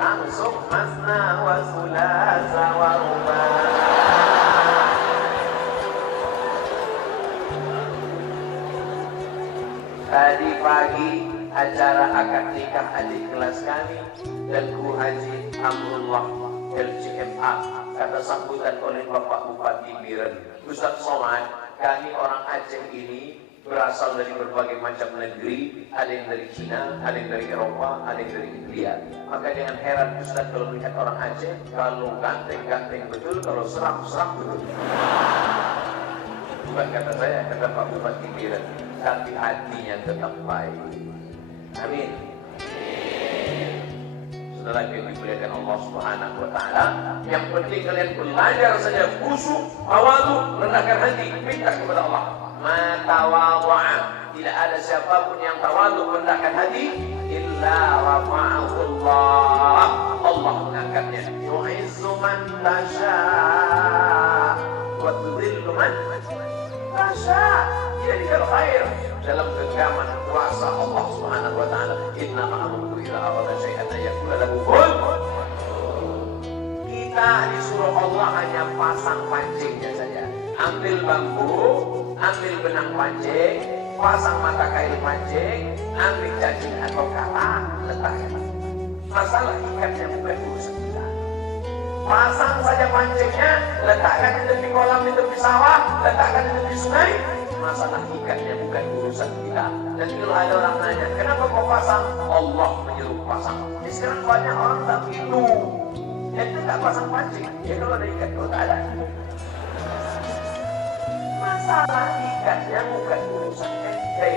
Langsung masna wa sulasa wa rubah. Tadi pagi acara akad nikah adik kelas kami dan Guru Haji Amrullah LCMA, kata sambutan oleh Bapak Bupati Biren, Ustaz Somad, kami orang Aceh ini berasal dari berbagai macam negeri, ada yang dari Cina, ada yang dari Eropa, ada yang dari India. Maka jangan heran Ustaz kalau melihat orang Aceh, kalau ganteng-ganteng betul, kalau seram-seram betul. Bukan kata saya, kata Pak Bupati Biren, tapi hatinya tetap baik. Amin. Saudara yang dimuliakan Allah Subhanahu wa taala, yang penting kalian belajar saja khusyuk, tawadhu, rendahkan hati, minta kepada Allah. Matawadha'a, tidak ada siapapun yang tawadhu merendahkan hati illa rafa'ahu Allah. Allah mengangkatnya. Yu'izzu man tasha' wa tudhillu man tasha'. Jadi kalau khair dalam genggaman kuasa Allah Subhanahu wa taala, inna ma'amru ila arada syai'an yaqulu lahu kun. Kita disuruh Allah hanya pasang pancingnya saja. Ambil bambu, ambil benang pancing, pasang mata kail pancing, ambil cacing atau kata, letakkan. Masalah ikatnya bukan urusan kita. Pasang saja pancingnya, letakkan di tepi kolam, di tepi sawah, letakkan di tepi sungai. masalah ikatnya bukan urusan kita. Dan kalau ada orang nanya, kenapa kau pasang? Allah menyuruh pasang. Jadi sekarang banyak orang tak begitu. Dia tak pasang pancing. Ya kalau ada ikat, kalau tak ada. Masalah ikatnya bukan urusan ente.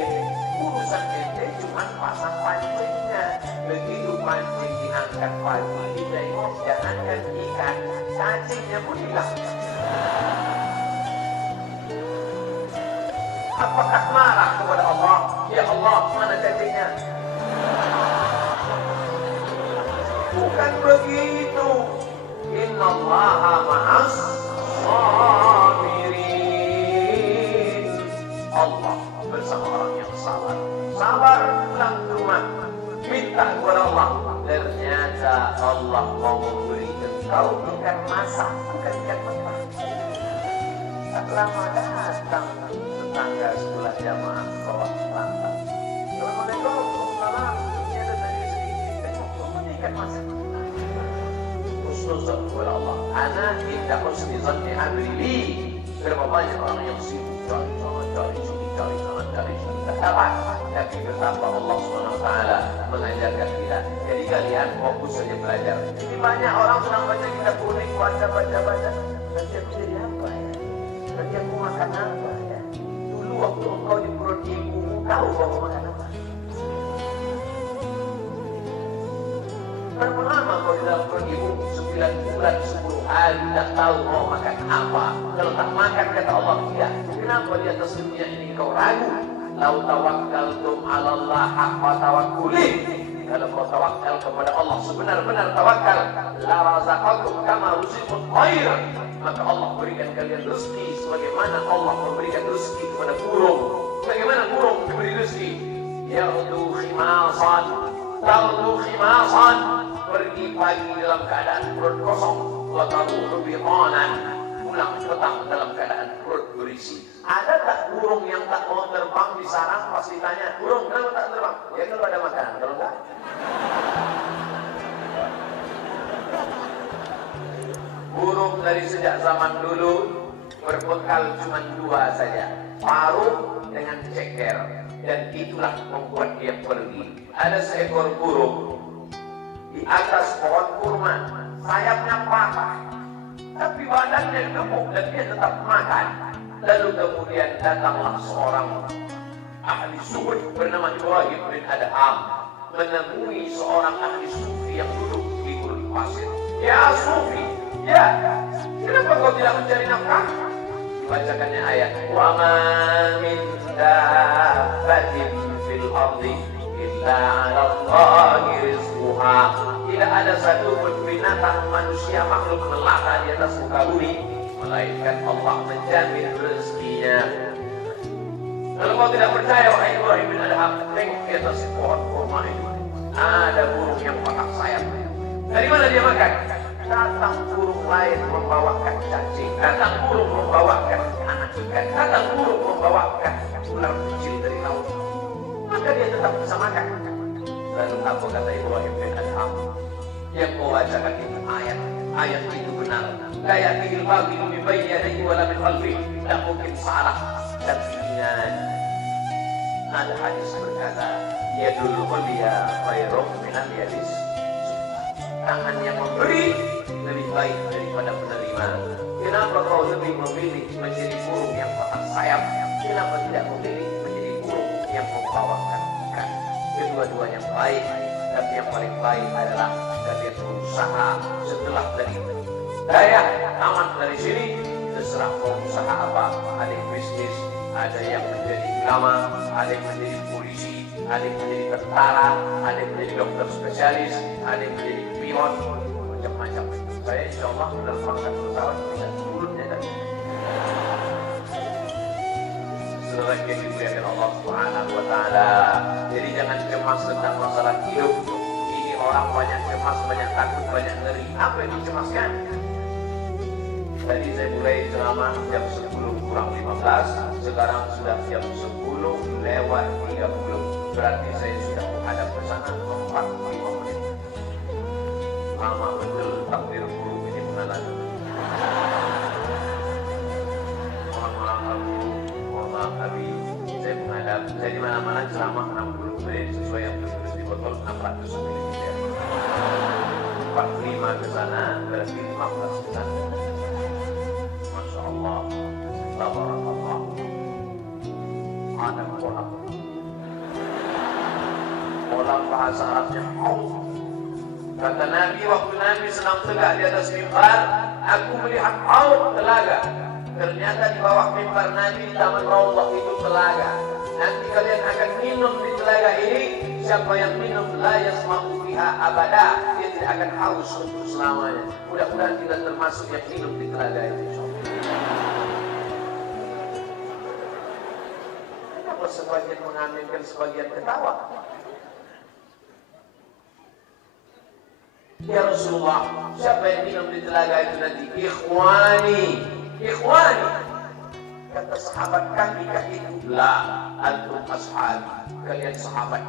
Urusan ente cuma pasang pancingnya. Begitu pancing diangkat pagi, ditengok, jangankan ikat, cacingnya pun hilang. Apakah marah kepada Allah? Ya Allah, mana cacingnya? Bukan begitu. Innallaha ma'as sabirin. Allah bersama orang yang sabar. Sabar pulang ke rumah, minta kepada Allah. Ternyata Allah mau memberi engkau ikan masak, bukan ikan mentah. Tak lama datang tetangga sebelah jamaah bawa lantai. Assalamualaikum, salam. Ini ada tadi sedikit. Tengok, ikan masak. Husnuzan kepada Allah. Ana indah husni zanni abdi li. Berapa banyak orang yang sibuk cari sini, tak dapat. Tapi betapa Allah SWT mengajarkan kita. Jadi kalian fokus saja belajar. Jadi banyak orang sedang baca kitab kuning, baca. Nanti aku jadi apa ya? Nanti aku makan apa ya? Dulu waktu engkau di perut ibumu, tahu bahwa makan apa? Berapa lama kau di dalam perut ibu? 9 bulan, 10 hari, tak tahu mau makan apa. Kalau tak makan, kata Allah, tidak. Kenapa di atas dunia ini kau ragu? Lau tawakkaltum 'ala Allah haqqa tawakkuli. Kalau kau tawakal kepada Allah sebenar-benar tawakal, la razaqakum kama ruziqut thair. Maka Allah berikan kalian rezeki sebagaimana Allah memberikan rezeki kepada burung. Bagaimana burung diberi rezeki? Ya'udu khimasan, ta'udu khimasan. Pergi pagi dalam keadaan perut kosong, wa taruhu bitanan. Pulang petang dalam keadaan perut berisi. Ada tak burung yang tak mau terbang di sarang? Pasti tanya, burung kenapa tak terbang? Ya kalau ada makanan, kalau enggak. Burung dari sejak zaman dulu berbekal cuma 2 saja, paruh dengan ceker, dan itulah membuat dia pergi. Ada seekor burung di atas pohon kurma, sayapnya patah, tapi badannya gemuk dan dia tetap makan. Lalu kemudian datanglah seorang ahli zuhud bernama Ibrahim bin Adham menemui seorang ahli sufi yang duduk di gurun pasir. Ya sufi, ya, kenapa kau tidak mencari nafkah? Dibacakannya ayat, wa ma min dabbatin fil ardi illa 'ala Allahi rizquha. Tidak ada satu pun binatang manusia makhluk melata di atas muka bumi melainkan Allah menjamin rezekinya. Kalau kau tidak percaya, wahai Ibrahim bin Adham, tengok di atas pohon kurma itu ada burung yang patah sayapnya. Dari mana dia makan? Datang burung lain membawakan cacing, datang burung membawakan anak ikan, datang burung membawakan ular kecil dari laut. Maka dia tetap bisa makan. Lalu apa kata Ibrahim bin Adham? Yang kau bacakan itu ayat itu benar. La ya'tihil batil min bayni yadayhi wa la min khalfihi. Tak mungkin salah. Tapi ingat, ada hadis berkata, yadul ulya khairun minal yadis. Tangan yang memberi lebih baik daripada penerima. Kenapa kau lebih memilih menjadi burung yang patah sayap? Kenapa tidak memilih menjadi burung yang membawakan ikan? Kedua-duanya baik, tapi yang paling baik adalah kalian berusaha setelah dari daya tamat dari sini. Terserah mau usaha apa, ada yang bisnis, ada yang menjadi ulama, ada yang menjadi polisi, ada yang menjadi tentara, ada yang menjadi dokter spesialis, ada yang menjadi pilot, macam-macam. Saya insya Allah dalam pangkat pesawat bisa turunnya tadi. Saudara yang dimuliakan Allah Subhanahu wa Ta'ala. Jadi jangan cemas tentang masalah hidup. Ini orang banyak cemas, banyak takut, banyak ngeri. Apa yang dicemaskan? Tadi saya mulai ceramah jam 10 kurang 15, sekarang sudah jam 10 lewat 30. Berarti saya sudah menghadap ke sana 45 menit. Lama betul takbir guru ini mengalah. Mohon maaf Abi, Jadi mana-mana ceramah 60 menit sesuai yang tertulis di botol 600 ml. 45 ke sana berarti 15 ke sana. Masya Allah, tabarakallah. Ada kolam bahasa Arabnya haud. Kata Nabi, waktu Nabi sedang tegak di atas mimbar, aku melihat haud, telaga. Ternyata di bawah mimbar Nabi di Taman Raudhah itu telaga. Nanti kalian akan minum di telaga ini. Siapa yang minum la yasma'u fiha abada, dia tidak akan haus untuk selamanya. Mudah-mudahan kita termasuk yang minum di telaga itu, insyaallah. Kenapa sebagian mengaminkan, sebagian ketawa? Ya Rasulullah, siapa yang minum di telaga itu nanti? Ikhwani. Kata sahabat kami itu, la antum ashabi, kalian sahabat.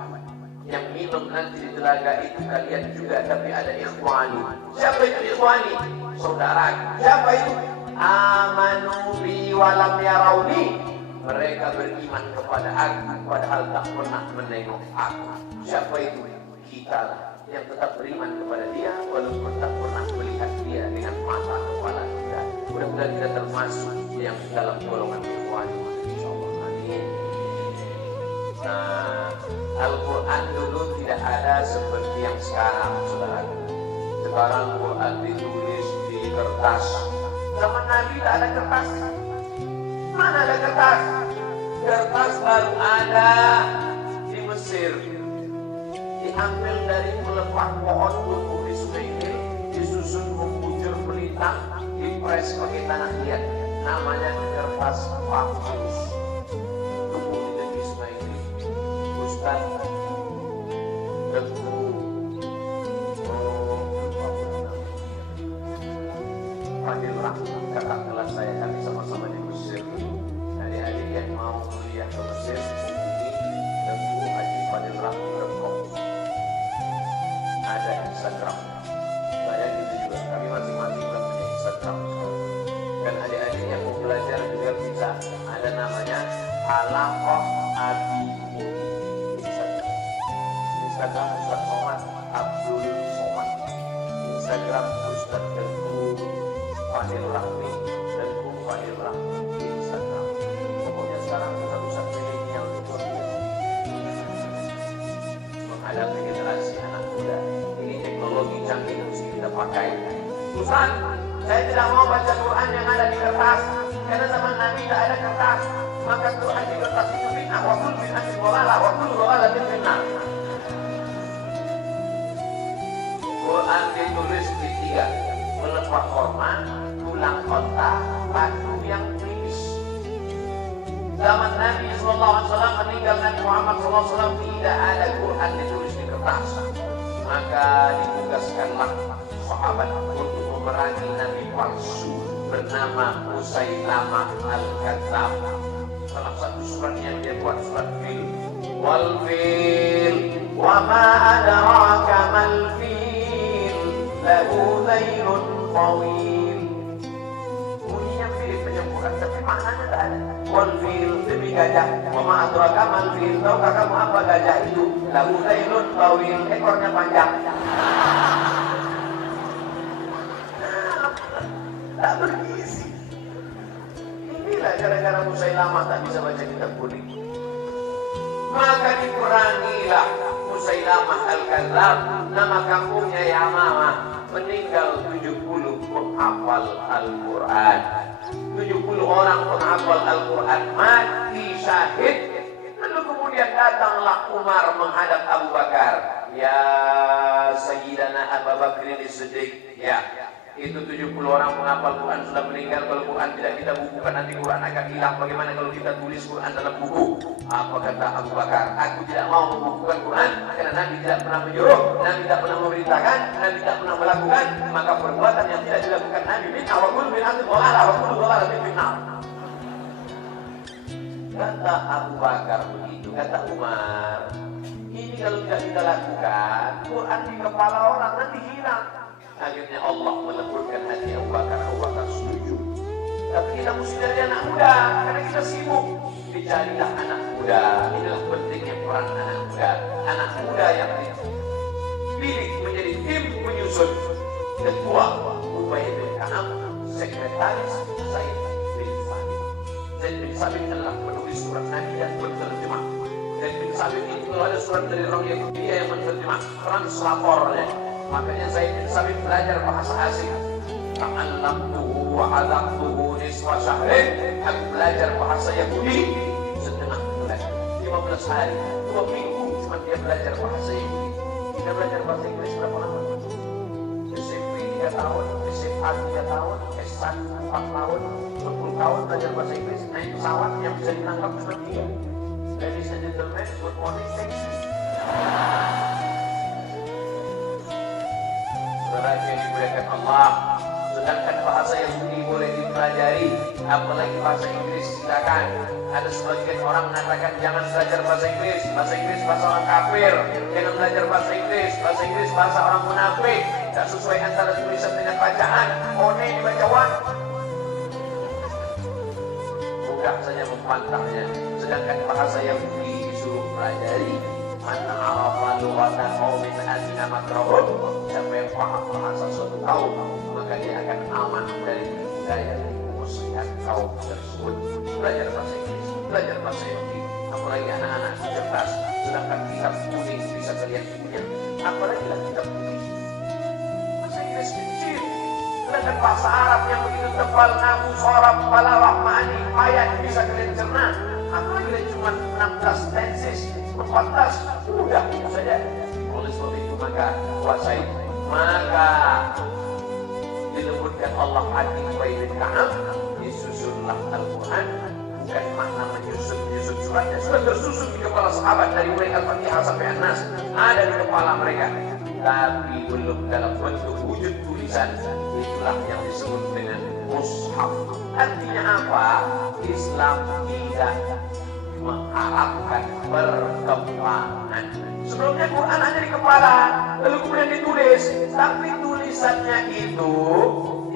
Yang minum nanti di telaga itu kalian juga, tapi ada ikhwani. Siapa itu ikhwani? Saudara. Siapa itu? Amanu bi walam yarawni. Mereka beriman kepada aku padahal tak pernah menengok aku. Siapa itu? Kita yang tetap beriman kepada dia walaupun tak pernah melihat dia dengan mata kepala kita. Mudah-mudahan kita termasuk yang dalam golongan ikhwani, insyaallah. Amin. Nah, Al-Quran dulu tidak ada seperti yang sekarang, saudara. Sekarang Quran ditulis di kertas. Zaman Nabi tak ada kertas. Mana ada kertas? Kertas baru ada di Mesir. Diambil dari pelepah pohon tumbuh di Sungai Nil, disusun membujur melintang, dipres pakai tanah liat. Namanya kertas papyrus. Tumbuh di negeri Sungai Nil. Ustaz Teguh Fadil Rahman, kakak kelas saya, kami sama-sama di Mesir. Adik-adik yang mau kuliah ke Mesir, Teguh Haji Fadil Rahman. Ada Instagram. Saya gitu juga. Kami masing-masing punya Instagram. Dan adik-adik yang mau belajar juga bisa. Ada namanya Alaqah Abi. Instagram Ustaz Somad Abdul Somad. Instagram Ustaz Teguh Fadil Rahmi. Teguh Fadil Rahmi. Instagram. Pokoknya sekarang Ustaz milenial itu menghadapi generasi anak muda. Ini teknologi canggih yang mesti kita pakai. Ustaz, saya tidak mau baca Quran yang ada di kertas, karena zaman Nabi tidak ada kertas. Maka Quran di kertas itu fitnah. Wa kullu bid'atin dhalalah wa kullu dhalalatin finnar. Quran ditulis di 3: pelepah korma, tulang onta, batu yang tipis. Zaman Nabi SAW meninggal, Nabi Muhammad SAW tidak ada Quran ditulis di kertas. Maka ditugaskanlah sahabat untuk memerangi Nabi palsu bernama Musailamah Al-Kadzab. Salah satu surat yang dia buat surat Fil. Wal Fil, wa ma adraka mal fil, lahu zailun tawil. Bunyinya mirip penyembuhan, tapi maknanya tak ada. Wal Fil, demi gajah. Wa ma adraka mal fil, tahukah kamu apa gajah itu? Lahu zailun tawil, ekornya panjang. Tak bergizi. Inilah gara-gara Musailamah tak bisa baca kitab kuning. Maka dikurangilah Musailamah Al-Kadzab, nama kampungnya Yamamah, meninggal 70 penghafal Al-Quran. 70 orang penghafal Al-Quran mati syahid. Lalu kemudian datanglah Umar menghadap Abu Bakar. Ya Sayyidana Abu Bakr As-Siddiq. Ya, itu 70 orang menghafal Quran sudah meninggal. Kalau Quran tidak kita bukukan, nanti Quran akan hilang. Bagaimana kalau kita tulis Quran dalam buku? Apa kata Abu Bakar? Aku tidak mau membukukan Quran karena Nabi tidak pernah menyuruh, Nabi tidak pernah memerintahkan, Nabi tidak pernah melakukan. Maka perbuatan yang tidak dilakukan Nabi bid'ah wa kullu bid'atin dhalalah wa kullu dhalalatin finnar. Kata Abu Bakar begitu, kata Umar, ini kalau tidak kita lakukan, Quran di kepala orang nanti hilang. Akhirnya Allah melembutkan hati Abu Bakar setuju. Tapi kita mesti jadi anak muda, karena kita sibuk. Dicarilah anak muda muda. Inilah pentingnya peran anak muda. Anak muda yang dipilih menjadi tim penyusun ketua Ubay bin Ka'ab, sekretaris Zaid bin Sabit. Zaid bin Sabit adalah penulis surat Nabi dan penterjemah. Zaid bin Sabit itu kalau ada surat dari orang Yahudi dia yang menterjemah, translatornya. Makanya Zaid bin Sabit belajar bahasa asing. Ta'allamtuhu wa 'allamtuhu nisfa syahrin. Aku belajar bahasa Yahudi setengah bulan, 15 hari, 2 minggu cuma dia belajar bahasa Yahudi. Kita belajar bahasa Inggris berapa lama? SMP 3 tahun, SMA 3 tahun, S1 4 tahun, 10 tahun belajar bahasa Inggris. Naik pesawat yang bisa ditangkap cuma 3. Ladies and gentlemen, good morning, thank you. Saudara yang dimuliakan Allah, sedangkan bahasa Yahudi boleh dipelajari, apalagi bahasa Inggris silakan. Ada sebagian orang mengatakan jangan belajar bahasa Inggris bahasa orang kafir, jangan belajar bahasa Inggris bahasa orang munafik, tidak sesuai antara tulisan dengan bacaan, one dibacaan. Mudah saja membantahnya. Sedangkan bahasa Yahudi disuruh pelajari. Man arafa lughata qaumin amina makrahum. Siapa yang paham bahasa suatu kaum, maka dia akan aman dari budaya muslihat kaum tersebut. Belajar bahasa Inggris, belajar bahasa Yahudi, apalagi anak-anak cerdas. Sedangkan kitab kuning bisa kalian punya, apalagi lah kitab kuning. Bahasa Inggris kecil, sedangkan bahasa Arab yang begitu tebal, namu, sorab, balawah, ma'ani, ayat bisa kalian cerna. Apalagi cuma 16 tenses, 14, udah itu saja. Oleh sebab itu maka kuasai, maka dilembutkan Allah hati Ubay bin Ka'ab, disusunlah Al-Quran. Bukan makna menyusun suratnya sudah tersusun di kepala sahabat dari mulai Al-Fatihah sampai An-Nas, ada di kepala mereka, tapi belum dalam bentuk wujud tulisan. Itulah yang disebut dengan mushaf. Artinya apa? Islam tidak mengharapkan perkembangan. Sebelumnya Quran hanya di kepala, lalu kemudian ditulis, tapi tulisannya itu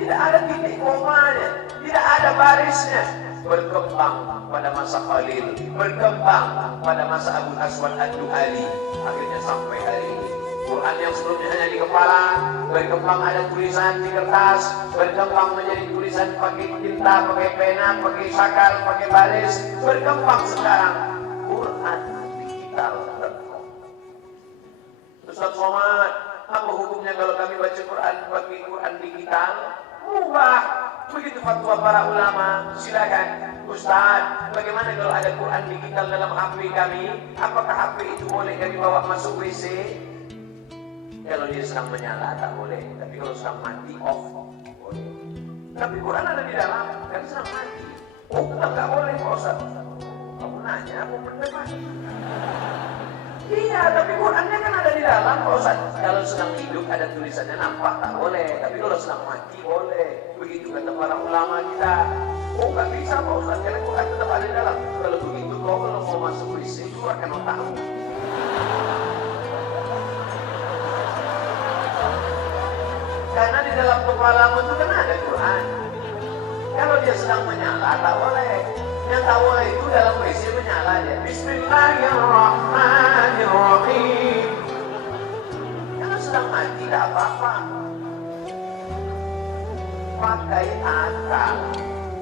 tidak ada titik komanya, tidak ada barisnya. Berkembang pada masa Khalil, berkembang pada masa Abu Aswad Ad-Du'ali, akhirnya sampai hari ini. Quran yang sebelumnya hanya di kepala, berkembang ada tulisan di kertas, berkembang menjadi tulisan pakai tinta, pakai pena, pakai sakal, pakai baris, berkembang sekarang Quran digital. Ustaz Somad, apa hukumnya kalau kami baca Quran pakai Quran digital? Mubah. Begitu fatwa para ulama. Silakan. Ustaz, bagaimana kalau ada Quran digital dalam HP kami? Apakah HP itu boleh kami bawa masuk WC? Kalau dia sedang menyala tak boleh, tapi kalau sedang mati off boleh. Tapi Quran ada di dalam, kan sedang mati. Oh, enggak boleh Pak Ustaz. Kamu nanya, aku berdebat. Iya, tapi Qurannya kan ada di dalam Pak Ustaz. Kalau sedang hidup ada tulisannya nampak tak boleh, tapi kalau sedang mati boleh. Begitu kata para ulama kita. Oh, nggak bisa Pak Ustaz, karena Quran tetap ada di dalam. Kalau begitu kau kalau mau masuk WC keluarkan otakmu. Karena di dalam kepalamu itu kan ada Quran. Kalau dia sedang menyala tak boleh. Yang tak boleh itu dalam WC menyala dia. Bismillahirrahmanirrahim. Kalau sedang mati tak apa-apa. Pakai akal.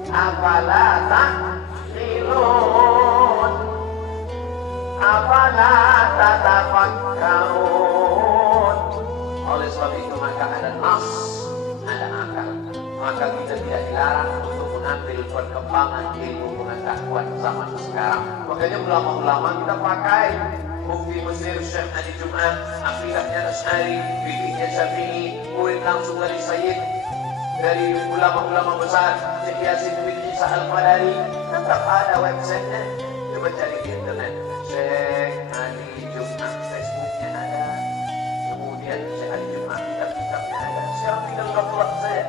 Afala ta'qilun. Afala tatafakkarun. Oleh sebab itu maka ada nas, ada akal. Maka kita tidak dilarang untuk mengambil perkembangan ilmu pengetahuan zaman sekarang. Makanya ulama-ulama kita pakai Mufti Mesir Syekh Ali Jum'ah, akidahnya Asy'ari, fikihnya Syafi'i, murid langsung dari Sayyid, dari ulama-ulama besar Syekh Yasin bin Isa Al-Qadari. Tetap ada websitenya, coba cari di internet Syekh Ali Jum'ah, Facebooknya ada, kemudian Syekh Ali Jum'ah, kitab-kitabnya ada. Sekarang tinggal download saja.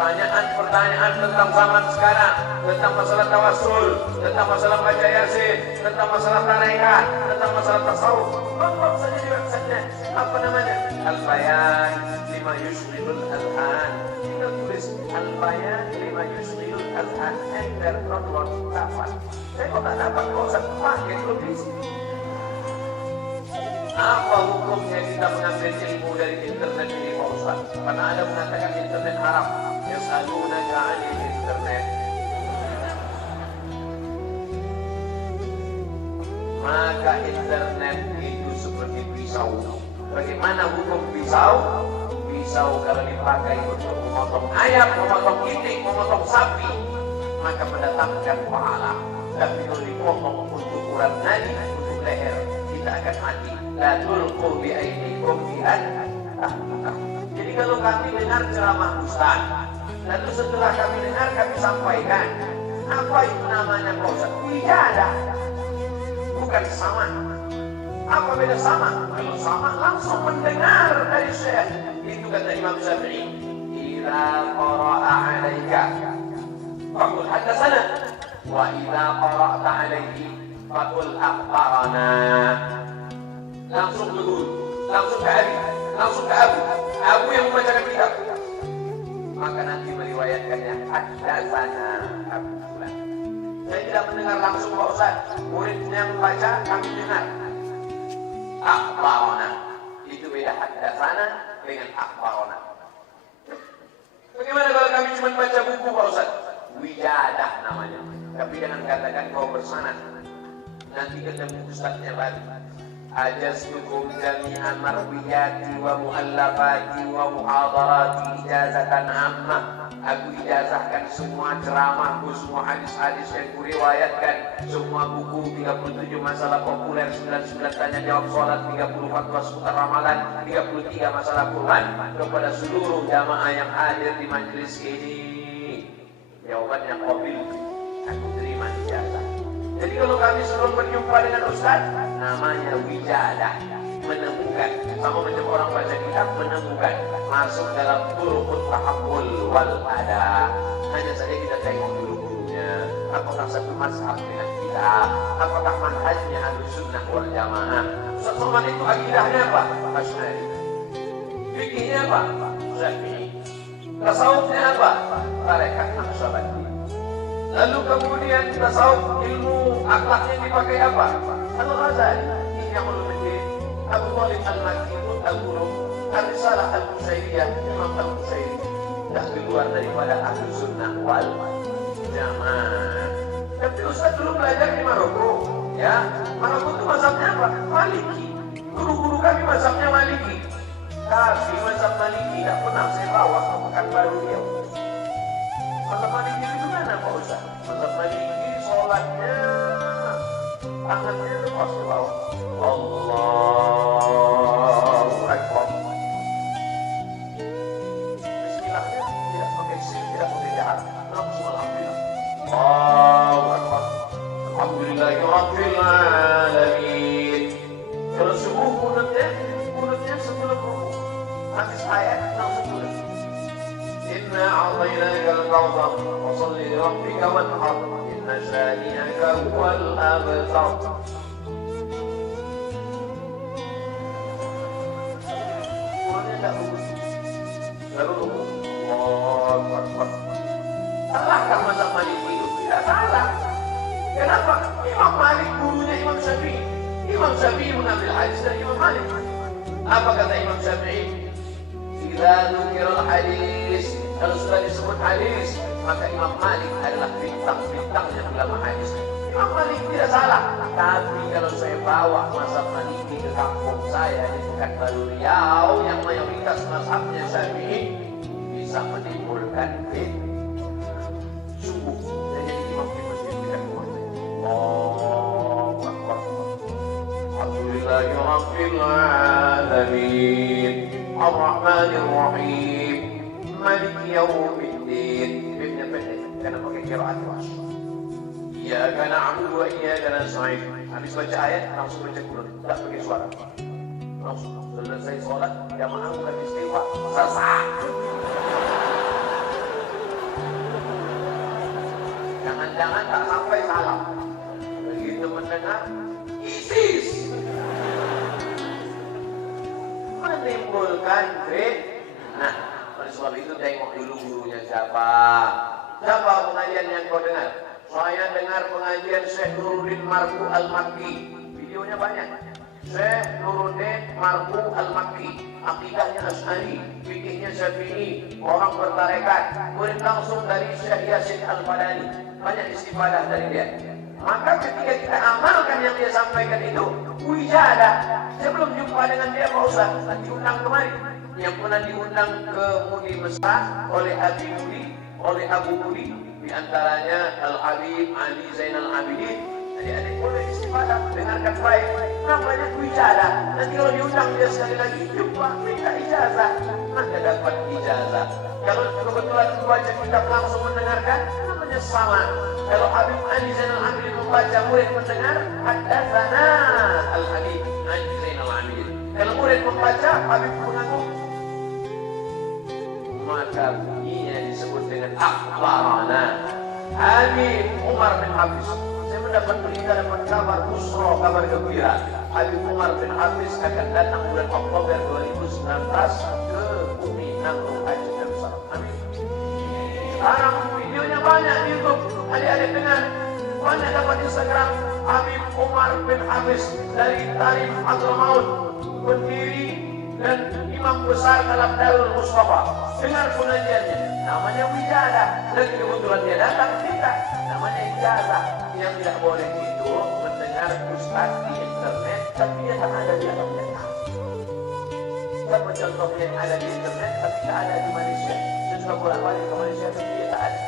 Pertanyaan tentang zaman sekarang, tentang masalah tawassul, tentang masalah baca Yasin, tentang masalah tarekat, tentang masalah tasawuf, download saja di websitenya. Apa namanya? Al-Bayan lima yusmilul Al-Han. Tinggal tulis Al-Bayan lima yusmilul Azhar, ember, download, dapat. Saya kok tak dapat, kok usah pakai televisi. Apa hukumnya kita mengambil ilmu dari internet ini Pak Ustaz? Karena ada mengatakan internet haram. Yas'alunaka 'anil internet. Maka internet itu seperti pisau. Bagaimana hukum pisau? Pisau kalau dipakai untuk memotong ayam, memotong itik, memotong sapi, maka mendatangkan pahala. Tapi kalau dipotong untuk ukuran nadi, untuk leher, kita akan mati. La tulqu bi aydikum bihan. Jadi kalau kami dengar ceramah Ustaz, lalu setelah kami dengar kami sampaikan, apa itu namanya Pak Ustaz? Wijadah. Bukan sama. Apa beda sama? Kalau sama langsung mendengar dari Syekh. Itu kata Imam Syafi'i. Idza qara'a 'alaika faqul hadatsana wa idza qara'ta 'alaihi faqul akhbarana. Langsung ke guru, langsung ke Abi, langsung ke Abu. Abu yang membacakan kitab. Maka nanti meriwayatkannya hadatsana Abu Fulan. Saya tidak mendengar langsung Pak Ustaz. Muridnya membaca, kami dengar. Akhbarana. Itu beda hadatsana dengan akhbarana. Bagaimana kalau kami cuma baca buku Pak Ustaz? Wijadah namanya. Tapi jangan katakan kau bersanad. Nanti ketemu ustaznya lagi. Ajastukum jami'an marwiyati wa mu'allafati wa muhadarati ijazatan ammah. Aku ijazahkan semua ceramahku, semua hadis-hadis yang kuriwayatkan, semua buku 37 masalah populer, 99 tanya jawab sholat, 30 fatwa seputar ramalan, 33 masalah Quran kepada seluruh jamaah yang hadir di majelis ini. Jawabannya qabil, aku terima ijazah. Jadi kalau kami sebelum berjumpa dengan Ustaz, namanya wijadah, menemukan, sama macam orang baca kitab, menemukan, masuk dalam turuqut tahammul wal ada. Hanya saja kita tengok dulu gurunya, apakah satu mazhab dengan kita, apakah manhajnya Ahlussunnah wal Jamaah. Ustaz Somad itu akidahnya apa? Asy'ari. Fikihnya apa? Syafi'i. Tasawufnya apa? Tarekat Naqsyabandi. Lalu kemudian tasawuf, ilmu akhlaknya dipakai apa? Al-Ghazali, Ihya Ulumuddin, Abu Thalib Al-Makki, Al-Guru, Ar-Risalah Al-Qusairiyah, Imam Al-Qusairi. Dah keluar daripada Ahlussunnah wal Jamaah. Tapi Ustaz dulu belajar di Maroko, ya. Maroko itu mazhabnya apa? Maliki. Guru-guru kami mazhabnya Maliki. Tapi mazhab Maliki tidak pernah saya bawa ke Pekanbaru Riau. Mazhab Maliki itu mana Pak Ustaz? Mazhab Maliki sholatnya tangannya lepas ke bawah. Allahu Akbar. Bismillahnya tidak pakai sin, tidak pakai jahat. Langsung alhamdulillah. Allahu Akbar. Alhamdulillahirabbil alamin. Kalau subuh kunutnya sebelum rukuk. Habis ayat langsung kunut. Inna a'tainakal kautsar wa shalli li rabbika wanhar. Inna shani'aka huwal abtar. Kunutnya tak bagus. Lalu rukuk. Allahu Akbar. Salahkah mazhab Maliki itu? Tidak salah. Kenapa? Imam Malik gurunya Imam Syafi'i. Imam Syafi'i mengambil hadis dari Imam Malik. Apa kata Imam Syafi'i? Idza dzukira hadis, kalau sudah disebut hadis, maka Imam Malik adalah bintang-bintangnya ulama hadis. Imam Malik tidak salah. Tapi kalau saya bawa mazhab Maliki ke kampung saya di Pekanbaru Riau yang mayoritas mazhabnya Syafi'i, bisa menimbulkan subuh. Jadi imam di masjid tidak kuat. Allahu Akbar. Alhamdulillahirabbil alamin. Ar-Rahmanir Rahim. Maliki yaumiddin. Bibnya pendek karena pakai qiraat wash. Iyyaka na'budu wa iyyaka nasta'in. Habis baca ayat langsung baca Quran, tak pakai suara. Langsung selesai sholat, jamaah bukan istighfar. Selesai. Jangan-jangan tak sampai salam. Begitu mendengar ISIS menimbulkan nah, oleh sebab itu tengok dulu gurunya siapa. Siapa pengajian yang kau dengar? Saya dengar pengajian Syekh Nuruddin Marfu Al-Makki. Videonya banyak. Syekh Nuruddin Marfu Al-Makki, akidahnya Asy'ari, fikihnya Syafi'i, orang bertarekat, murid langsung dari Syekh Yasin Al-Fadani. Banyak istifadah dari dia. Maka ketika kita amalkan yang dia sampaikan itu, wijadah. Saya belum jumpa dengan dia, Pak Ustaz. Diundang kemari. Yang pernah diundang ke Mudi Mesra oleh Abi Mudi, oleh Abu Mudi, di antaranya Al-Habib Ali Zainal Abidin. Adik-adik boleh istifadah, dengarkan baik. Namanya wijadah. Nanti kalau diundang dia sekali lagi, jumpa, minta ijazah. Maka dapat ijazah. Kalau kebetulan membaca kitab langsung mendengarkan, namanya sama. Kalau Habib Ali Zainal Abidin membaca, murid mendengar, haddatsana Al-Habib Ali Zainal Abidin. Kalau murid membaca, Habib mengaku, maka bunyinya disebut dengan akhbarana Habib Umar bin Hafiz. Saya mendapat berita, dapat kabar busro, kabar gembira. Habib Umar bin Hafiz akan datang bulan Oktober 2019 ke Umi Nanggung Haji Darussalam. Amin. Sekarang videonya banyak di YouTube. Adik-adik dengar, banyak dapat Instagram. Habib Umar bin Hafiz dari Tarif Abdul Maut, pendiri dan imam besar dalam Darul Mustafa. Dengar pengajiannya, namanya wijadah. Dan kebetulan dia datang, kita namanya ijazah. Yang tidak boleh itu mendengar ustaz di internet, tapi dia tak ada di dalamnya. Siapa contohnya yang ada di internet, tapi tak ada di Malaysia? Dia sudah bolak-balik ke Malaysia, tapi dia tak ada.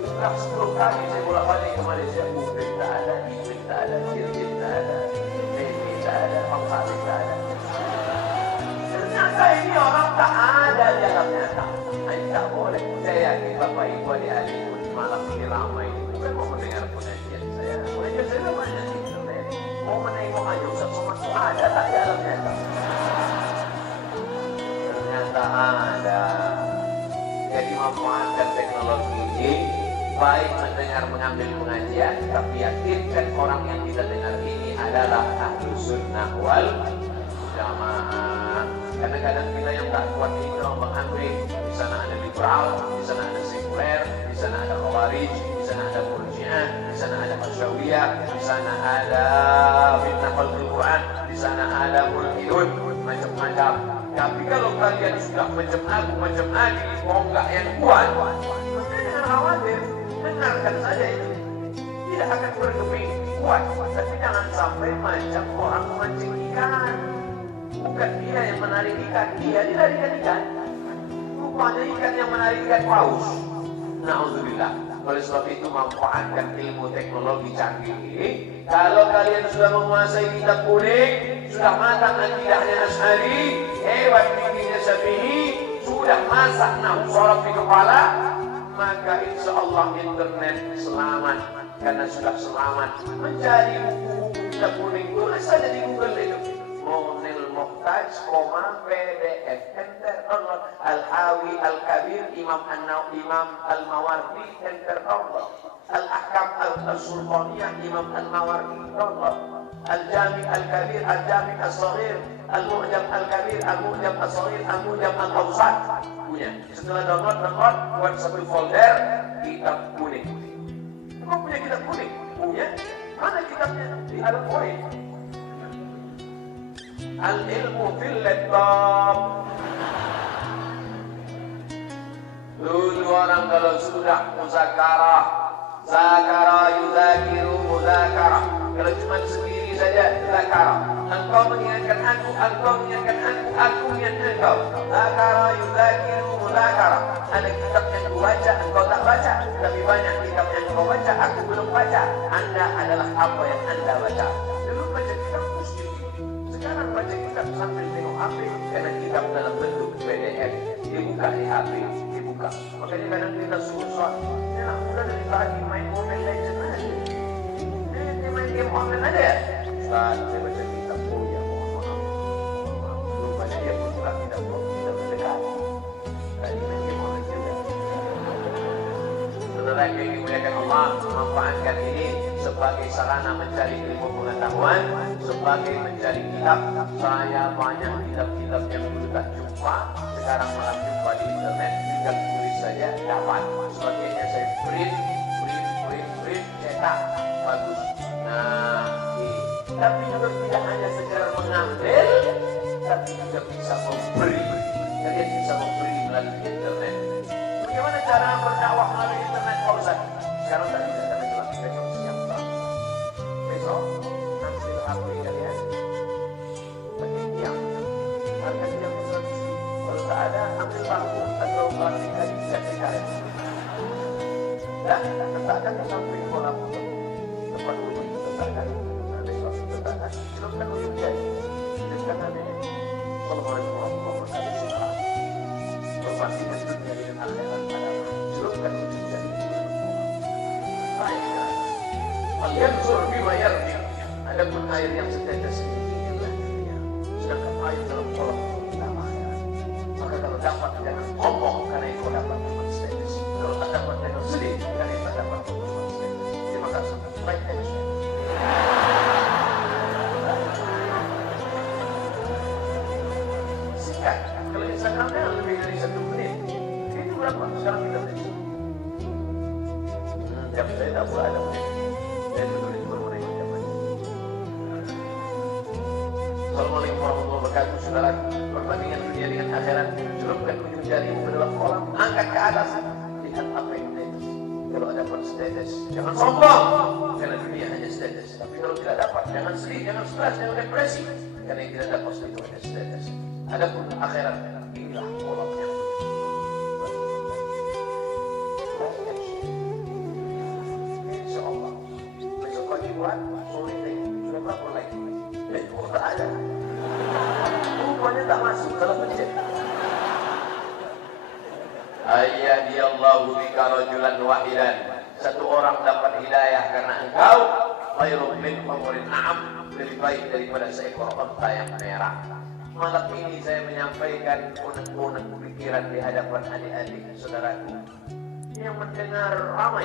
Sudah 10 kali saya bolak-balik ke Malaysia, Mungkin tak ada, Ibn tak ada, Jirjit tak ada, Baby tak ada, Pangkali tak ada. Ternyata ini orang tak ada di alam nyata. Ini tak boleh. Saya yakin Bapak Ibu adik-adik pun malam ini ramai. Bukan mau mendengar pengajian saya. Pengajian saya banyak di internet. Mau menengok aja Ustaz Somad ada tak di alam nyata? Ternyata ada. Jadi memanfaatkan teknologi ini, baik mendengar mengambil pengajian, tapi yakinkan orang yang kita dengar ini adalah ahlu sunnah wal jamaah. Kadang-kadang kita yang tak kuat ini kalau mengambil, di sana ada liberal, di sana ada sekuler, di sana ada khawarij, di sana ada murji'ah, di sana ada masyawiyah, di sana ada fitnah Al-Quran, di sana ada mulhidun, macam-macam. Tapi kalau kalian sudah macam aku, macam Ali, mau enggak yang kuat, maka jangan khawatir, dengarkan saja itu. Tidak akan bergeming kuat, tapi jangan sampai macam orang memancing ikan. Bukan dia yang menarik ikan, dia dilarikan ikan. Rupanya ikan yang menarik ikan paus. Na'udzubillah. Oleh sebab itu manfaatkan ilmu teknologi canggih ini. Kalau kalian sudah menguasai kitab kuning, sudah matang akidahnya Asy'ari, hebat fikihnya Syafi'i, sudah masak nahwu shorof di kepala, maka insya Allah internet selamat. Karena sudah selamat. Mencari buku-buku kitab kuning, tulis saja di Google itu. Monil Muhtaj, PDF, enter download. Al-Hawi Al-Kabir, Imam Al-Mawardi, enter download. Al-Ahkam Al-Sultaniyah, Imam Al-Mawardi, download. Al-Jami Al-Kabir, Al-Jami Al-Saghir, Al-Mu'jam Al-Kabir, Al-Mu'jam Al-Saghir, Al-Mu'jam Al-Awsat. Punya. Setelah download, buat satu folder kitab kuning. Kau punya kitab kuning? Punya. Mana kitabnya? Di Al-Quran. Al-ilmu fil laptop. Dulu orang kalau sudah muzakarah, zakara yuzakiru muzakarah. Kalau cuma sendiri saja zakarah. Engkau mengingatkan aku mengingatkan aku mengingatkan engkau. Zakara yuzakiru muzakarah. Ada kitab yang aku baca, engkau tak baca. Tapi banyak kitab yang engkau baca, aku belum baca. Anda adalah apa yang Anda baca. Dulu baca kitab muslim. Sekarang baca kitab sambil tengok HP. Karena kitab dalam bentuk PDF. Dibuka di HP. Dibuka. Makanya kadang kita suruh ya udah dari tadi main Mobile Legends aja. Dia main game online aja ya. Ustaz, saya baca kitab. Oh ya, mohon maaf. Belum baca dia pun buka kitab. Kita mendekat. Tadi main game online juga. Saudara yang dimuliakan Allah, manfaatkan ini sebagai sarana mencari ilmu pengetahuan, sebagai mencari kitab. Saya banyak kitab-kitab yang dulu tak jumpa, sekarang malah jumpa di internet, tinggal tulis saja dapat. Sebagainya saya print, cetak, bagus. Nah, tapi juga tidak hanya sekedar mengambil, tapi juga bisa memberi. Kalian bisa memberi melalui internet. Bagaimana cara berdakwah melalui internet, Pak Ustaz? Sekarang tak bisa, tapi besok siap. Besok ambil HP kalian, pakai tiang, harga tiang besar. Kalau tak ada, ambil bangku atau bangku kali bisa cari. Dan letakkan ke samping kolam tempat wudhu, letakkan. Besok letakkan, celupkan ujung jari. Celupkan Nabi. Assalamualaikum warahmatullahi wabarakatuh. Berbandingkan dunia dengan akhirat adalah celupkan ujung jari. Baiklah. Kalian suruh bima yarbi. Adapun air yang setetes ini adalah dunia. Sedangkan air dalam kolam utama akhirat. Maka kalau dapat jangan ngomong karena itu dapat cuma setetes. Kalau tak dapat jangan sedih karena itu tak dapat cuma setetes. Terima kasih. Baik, sikat. Kalau Instagramnya lebih dari 1 menit. Itu berapa? Sekarang kita lihat. Jam saya tak boleh ada menit. Saya menulis bermenit jaman. Assalamualaikum warahmatullahi wabarakatuh. Saudara, perbandingan dunia dengan akhirat. Celupkan ujung jarimu ke dalam kolam, angkat ke atas, lihat apa yang ada. Kalau ada pun status, jangan sombong, karena dunia hanya status. Tapi kalau tidak dapat, jangan sedih, jangan stres, jangan depresi, karena yang tidak dapat itu hanya status. Adapun akhirat, inilah kolamnya. Insya Allah, besok pagi buat sore ini sudah berapa lagi? Besok tak ada. Rupanya tak masuk dalam pencet. Ayyadiyallahu bika rajulan wahidan. Satu orang dapat hidayah karena engkau, khairun min humurin na'am, lebih baik daripada seekor unta yang merah. Malam ini saya menyampaikan unek-unek pikiran di hadapan adik-adik saudaraku yang mendengar ramai,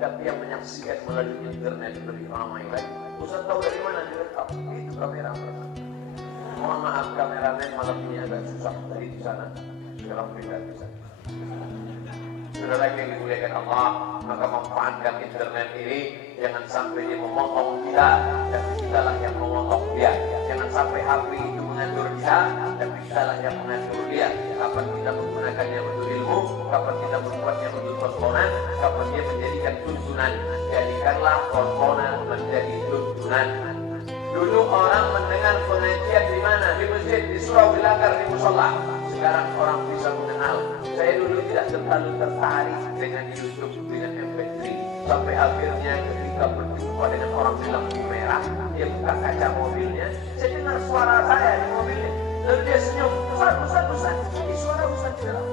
tapi yang menyaksikan melalui internet lebih ramai lagi. Ustaz tahu dari mana direkam? Itu kamera. Mohon maaf kameramen, malam ini agak susah dari di sana. Sekarang pindah di sana. Saudara yang dimuliakan Allah, maka manfaatkan internet ini. Jangan sampai dia memotong kita, tapi kitalah yang memotong dia. Jangan sampai HP itu mengatur kita, tapi kitalah yang mengatur dia. Kapan kita menggunakannya untuk ilmu, kapan kita membuatnya untuk tontonan, kapan dia menjadikan tuntunan. Jadikanlah tontonan menjadi tuntunan. Dulu orang mendengar pengajian di mana? Di masjid, di surau, di langgar, di musola. Sekarang orang bisa mengenal. Saya dulu tidak terlalu tertarik dengan YouTube, dengan MP3. Sampai akhirnya ketika berjumpa dengan orang di lampu merah, dia buka kaca mobilnya, saya dengar suara saya di mobilnya. Lalu dia senyum, Ustaz, ini suara Ustaz di dalam.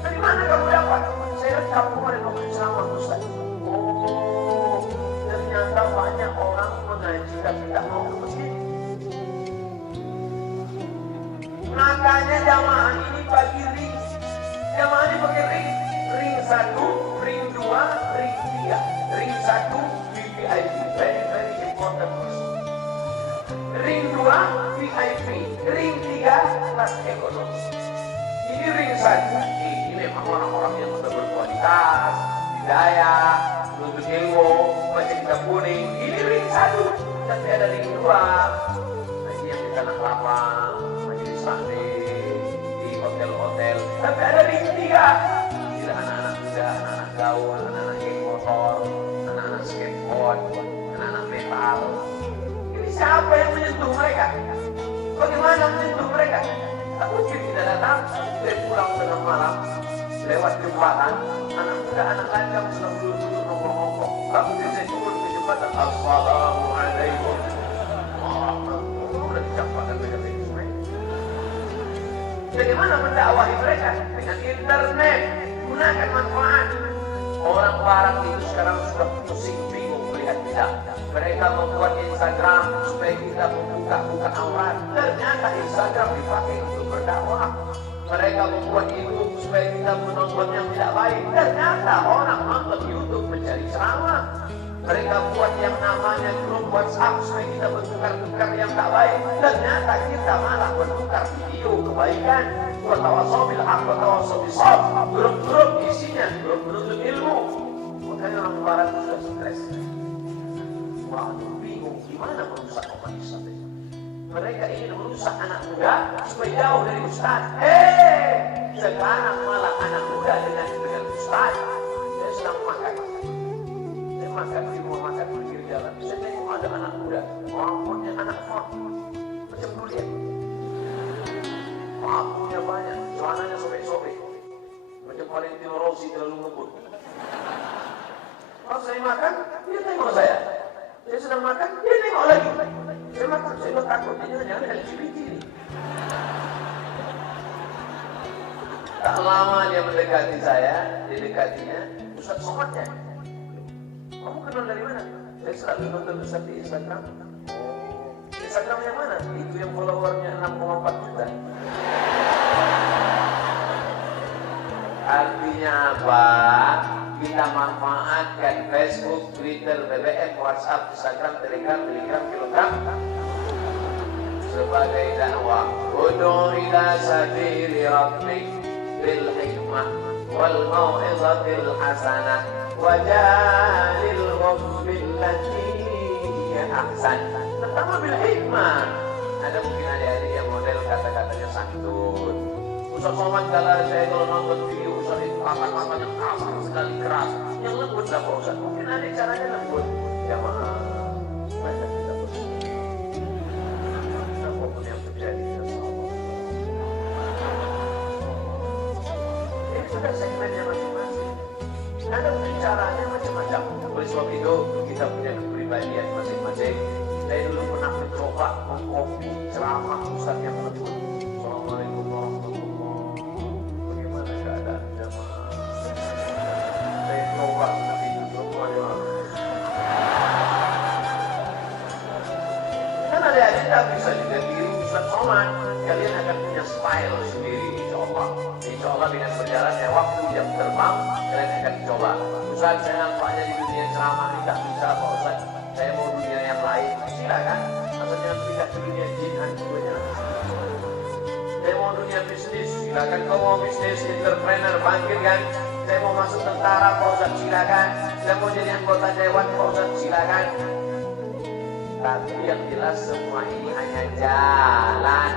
Dari mana kamu dapat? Saya rekam kemarin waktu ceramah Ustaz. Oh, ternyata banyak orang mengaji tapi tidak mau ke masjid. Makanya jamaah ini bagi ring. Jamaah ini pakai ring. Ring 1, ring 2, ring 3. Ring 1 VIP, very very important person. Ring 2 VIP, ring 3 kelas ekonomi. Ini ring 1. Ini memang orang-orang yang sudah berkualitas, hidayah, menuntut ilmu, baca kitab kuning. Ini ring 1. Tapi ada ring 2. Ini yang di Tanah Lapang, di hotel-hotel, tapi ada ring 3. Tidak anak-anak muda, anak-anak gaul, anak-anak geng motor, anak-anak skateboard, anak-anak metal. Ini siapa yang menyentuh mereka? Bagaimana menyentuh mereka? Tak mungkin tidak datang. Saya pulang tengah malam lewat jembatan, anak muda, anak lajang sedang duduk-duduk nongkrong-nongkrong. Tak mungkin saya turun ke jembatan. Assalamualaikum warahmatullahi wabarakatuh. Bagaimana mendakwahi mereka? Dengan internet. Gunakan manfaat. Orang barat itu sekarang sudah pusing, bingung melihat kita. Mereka membuat Instagram supaya kita membuka aurat. Ternyata Instagram dipakai untuk berdakwah. Mereka membuat YouTube supaya kita menonton yang tidak baik. Ternyata orang nonton YouTube mencari ceramah. Mereka buat yang namanya grup WhatsApp supaya kita bertukar-tukar yang tak baik. Ternyata kita malah bertukar video kebaikan. Bertawasau bil haq, bertawasau bis sabr. Grup-grup isinya grup menuntut ilmu. Makanya orang barat sudah stres. Wah, bingung gimana merusak umat Islam. Mereka ingin merusak anak muda supaya jauh dari ustaz. Sekarang malah anak muda dengan ustaz. Saya sedang makan. Saya makan di rumah makan pinggir jalan. Saya tengok ada anak muda. Walaupun anak font. Macam durian. Waktunya banyak. Celananya sobek-sobek. Macam Valentino Rossi terlalu ngebut. Kalau saya makan, dia tengok saya. Saya sedang makan, dia tengok lagi. Saya makan, saya takut. Jangan-jangan LGBT ini. Tak lama dia mendekati saya, dia dekatinya, Ustaz Somatnya. Kamu kenal dari mana? Saya selalu nonton Ustaz di Instagram. Instagram yang mana? Itu yang followernya 6,4 juta. Artinya apa? Kita manfaatkan Facebook, Twitter, BBM, WhatsApp, Instagram, Telegram, Kilogram sebagai dakwah. Ud'u ila sabili rabbik bil hikmah wal mau'izatil hasanah wajadilhum billati hiya ahsan. Pertama bil hikmah. Ada mungkin adik-adik yang model kata-katanya santun. Ustaz Somad kalau nonton video Ustaz itu kata-katanya kasar sekali, keras. Yang lembut lah Pak Ustaz. Mungkin ada caranya lembut. Ya maaf. Banyak kita bersama. Apapun yang terjadi. Ini sudah segmennya masing-masing. Ada mungkin caranya macam-macam. Oleh sebab itu kita punya kepribadian masing-masing. Saya dulu pernah mencoba mengkopi ceramah Ustaz yang lembut. Assalamualaikum warahmatullahi wabarakatuh. Bagaimana keadaan jamaah? Saya coba tapi itu semuanya. Kan ada-ada tak bisa juga diri Ustaz Somad. Kalian akan punya style sendiri insyaAllah. InsyaAllah dengan berjalannya waktu jam terbang kalian akan coba. Ustaz saya nampaknya di dunia ceramah ini tak bisa Pak Ustaz. Saya mau dunia yang lain. Silakan. Asal jangan pindah ke dunia jin hancunya. Saya mau dunia bisnis. Silakan. Kau mau bisnis entrepreneur bangkit kan? Saya mau masuk tentara Pak Ustaz. Silakan. Saya mau jadi anggota dewan Pak Ustaz. Silakan. Tapi yang jelas semua ini hanya jalan.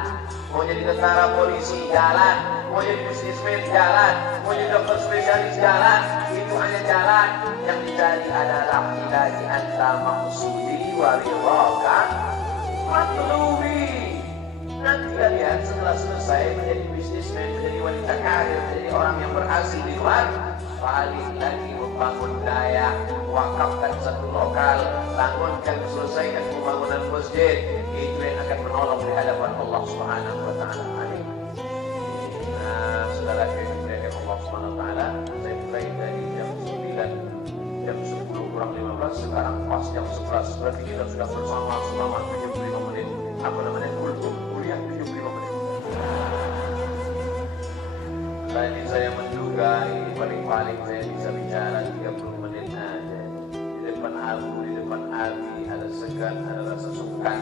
Mau jadi tentara, polisi, jalan. Mau jadi bisnismen, jalan. Mau jadi dokter spesialis, jalan. Itu hanya jalan. Yang dicari adalah ilahi anta maksudi waridhaka matlubi. Nanti kalian setelah selesai menjadi bisnismen, menjadi wanita karir, menjadi orang yang berhasil di luar, balik lagi membangun daya, wakafkan satu lokal, bangunkan, selesaikan pembangunan masjid. Itu yang akan menolong di hadapan Allah Subhanahu wa taala. Amin. Nah, saudara yang Allah Subhanahu wa taala, saya mulai dari jam 9, jam 10 kurang 15, sekarang pas jam 11. Berarti kita sudah bersama selama 75 menit. Apa namanya? Kuliah 75 menit. Tadi saya menduga ini paling-paling saya bisa bicara 30 menit aja. Di depan Abu, di depan Abi, ada segan, ada rasa sungkan.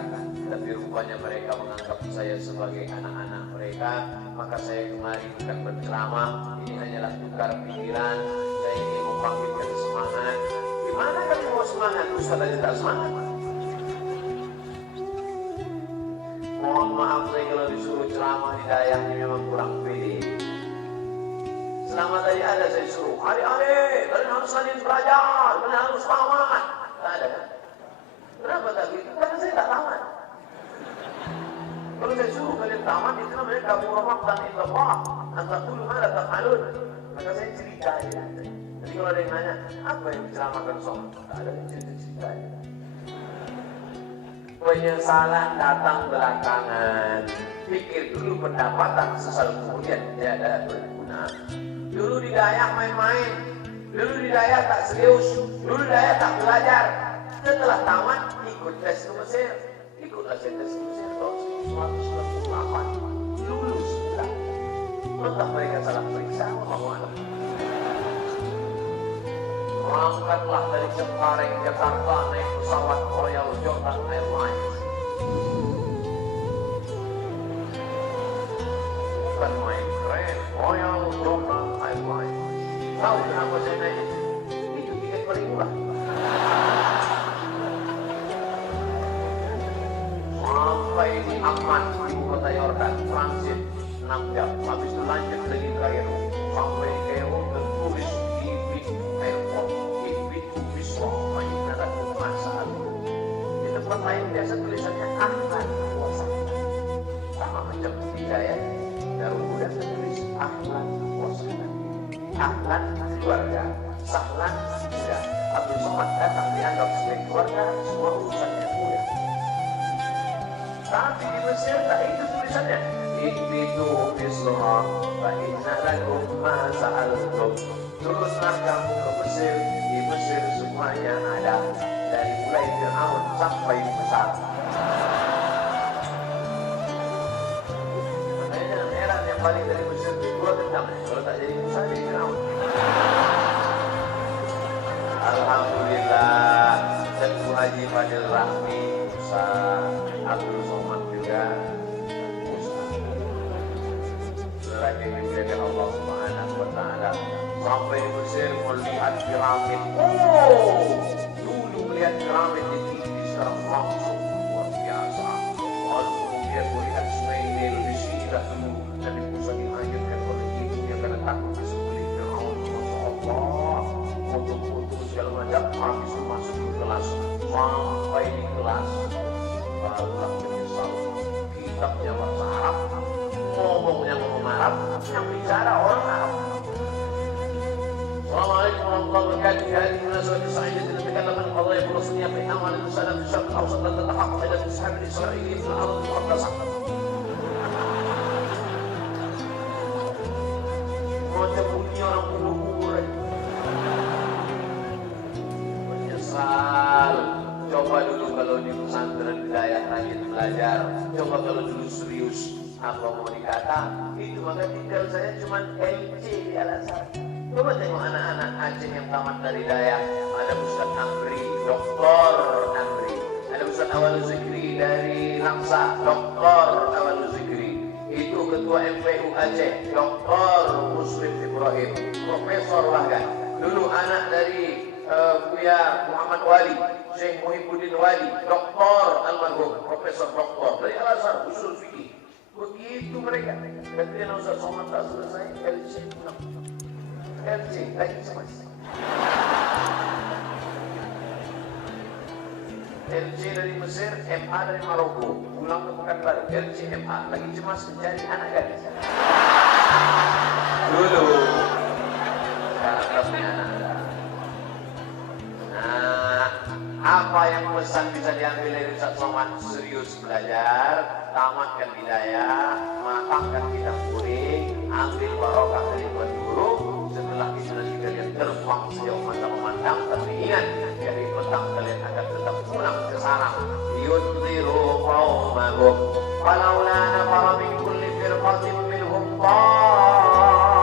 Tapi rupanya mereka menganggap saya sebagai anak-anak mereka. Maka saya kemari bukan berceramah. Ini hanyalah tukar pikiran. Saya ingin membangkitkan semangat. Gimana kami mau semangat? Ustaz aja tak semangat. Mohon maaf saya kalau disuruh ceramah di dayahnya memang kurang pede. Selama tadi ada saya suruh, adik-adik, kalian harus saling belajar, kalian harus tamat. Tak ada kan? Kenapa tak gitu? Karena saya tak tamat. Kalau saya suruh kalian tamat, itu namanya kabur maqtan illallah. Antakulu mala taf'alun. Maka saya cerita ya. Jadi kalau ada yang nanya, apa yang diceramahkan Somad? Tak ada yang cerita-cerita ya. Penyesalan datang belakangan. Pikir dulu pendapatan, sesal kemudian tiada berguna. Dulu di Dayak main-main, dulu di Dayak tak serius, dulu di Dayak tak belajar. Setelah tamat ikut tes ke Mesir, ikutlah saya tes ke Mesir tahun 1998, lulus pula. Entah mereka salah periksa, Allah. Berangkatlah dari Cengkareng, Jakarta naik pesawat Royal Jordan Airlines. Bukan main keren, Royal Jordan Airlines. Tahu kenapa saya naik? Itu tiket paling murah. Sampai di Amman, ibu kota Yordan, transit 6 jam. Habis itu lanjut lagi ke Kairo. Sampai di Kairo tertulis di airport, itu Biswa, Madinah Masal. Di tempat lain biasa tulisannya Ahlan Wasahlan. Sama macam Hidayah, Darul Huda tertulis Ahlan Wasahlan. Ahlan keluarga, Sahlan muda. Abdul Somad datang dianggap sebagai keluarga, semua urusannya muda. Tapi di Mesir tak itu tulisannya. Ikbitu Bisra, fa inna lakum ma sa'altum. Teruslah kamu ke Mesir. Di Mesir semuanya ada, dari mulai Fir'aun sampai besar. Makanya jangan heran yang paling dari Mesir itu 2 dendam. Kalau tak jadi Musa, jadi Fir'aun. Alhamdulillah, Teguh Haji Fadil Rahmi, Musa, Abdul Somad juga Musa. Saudara yang dimuliakan Allah Subhanahu wa taala, sampai di Mesir melihat piramid. Dulu melihat piramid di TV secara langsung luar biasa. Lalu kemudian melihat Sungai Nil di sini dulu dan di Musa dilanjutkan oleh ibunya karena takut disembelih Firaun. Masya Allah, foto-foto segala macam. Habis masuk di kelas, sampai di kelas barulah menyesal. Kitabnya bahasa Arab, ngomongnya ngomong Arab, yang bicara orang Arab. Assalamualaikum warahmatullahi wabarakatuh. Hadhihi munasabah sa'idah natakallamu an qadaya rasuliyah fi amal al-salam fi syarq al-awsat dan tatahaqqaq ila al-ishab al-isra'ili fi al-ardh al-muqaddasah. Macam bunyi orang kubur. Menyesal. Coba dulu kalau di pesantren Hidayah rajin belajar. Coba kalau dulu serius apa mau dikata, itu maka tinggal saya cuma LC di Al-Azhar. Coba tengok anak-anak Aceh yang tamat dari Hidayah. Ada Ustaz Amri, Dr. Amri. Ada Ustaz Awal Zikri dari Langsa, Dr. Awal Zikri. Itu Ketua MPU Aceh, Dr. Muslim Ibrahim, Profesor bahkan. Dulu anak dari Buya Muhammad Wali, Syekh Muhyiddin Wali, Doktor almarhum, Profesor Doktor dari Al-Azhar, usul fikih. Begitu mereka. Kemudian Ustaz Somad tak selesai, LC pulang. LC lagi cemas. LC dari Mesir, MA dari Maroko, pulang ke Pekanbaru. LC MA lagi cemas mencari anak gadis. Dulu sekarang tak punya anak. Nah, apa yang pesan bisa diambil dari Ustaz Somad? Serius belajar, tamatkan Hidayah, matangkan kitab kuning, ambil barokah dari Tuhan Guru. Setelah itu nanti kalian terbang sejauh mata memandang, tapi ingat, dari petang kalian akan tetap pulang ke sarang. Yudhiru qawmahum falaula nafara min kulli firqatin minhum ta'ifatun.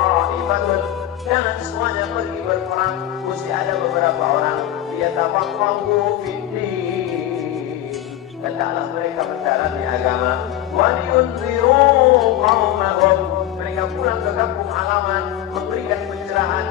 Jangan semuanya pergi berperang, mesti ada beberapa orang yatafaqahu fid-din. Hendaklah mereka mendalami agama. Wa liyunziru qaumahum, mereka pulang ke kampung halaman memberikan pencerahan.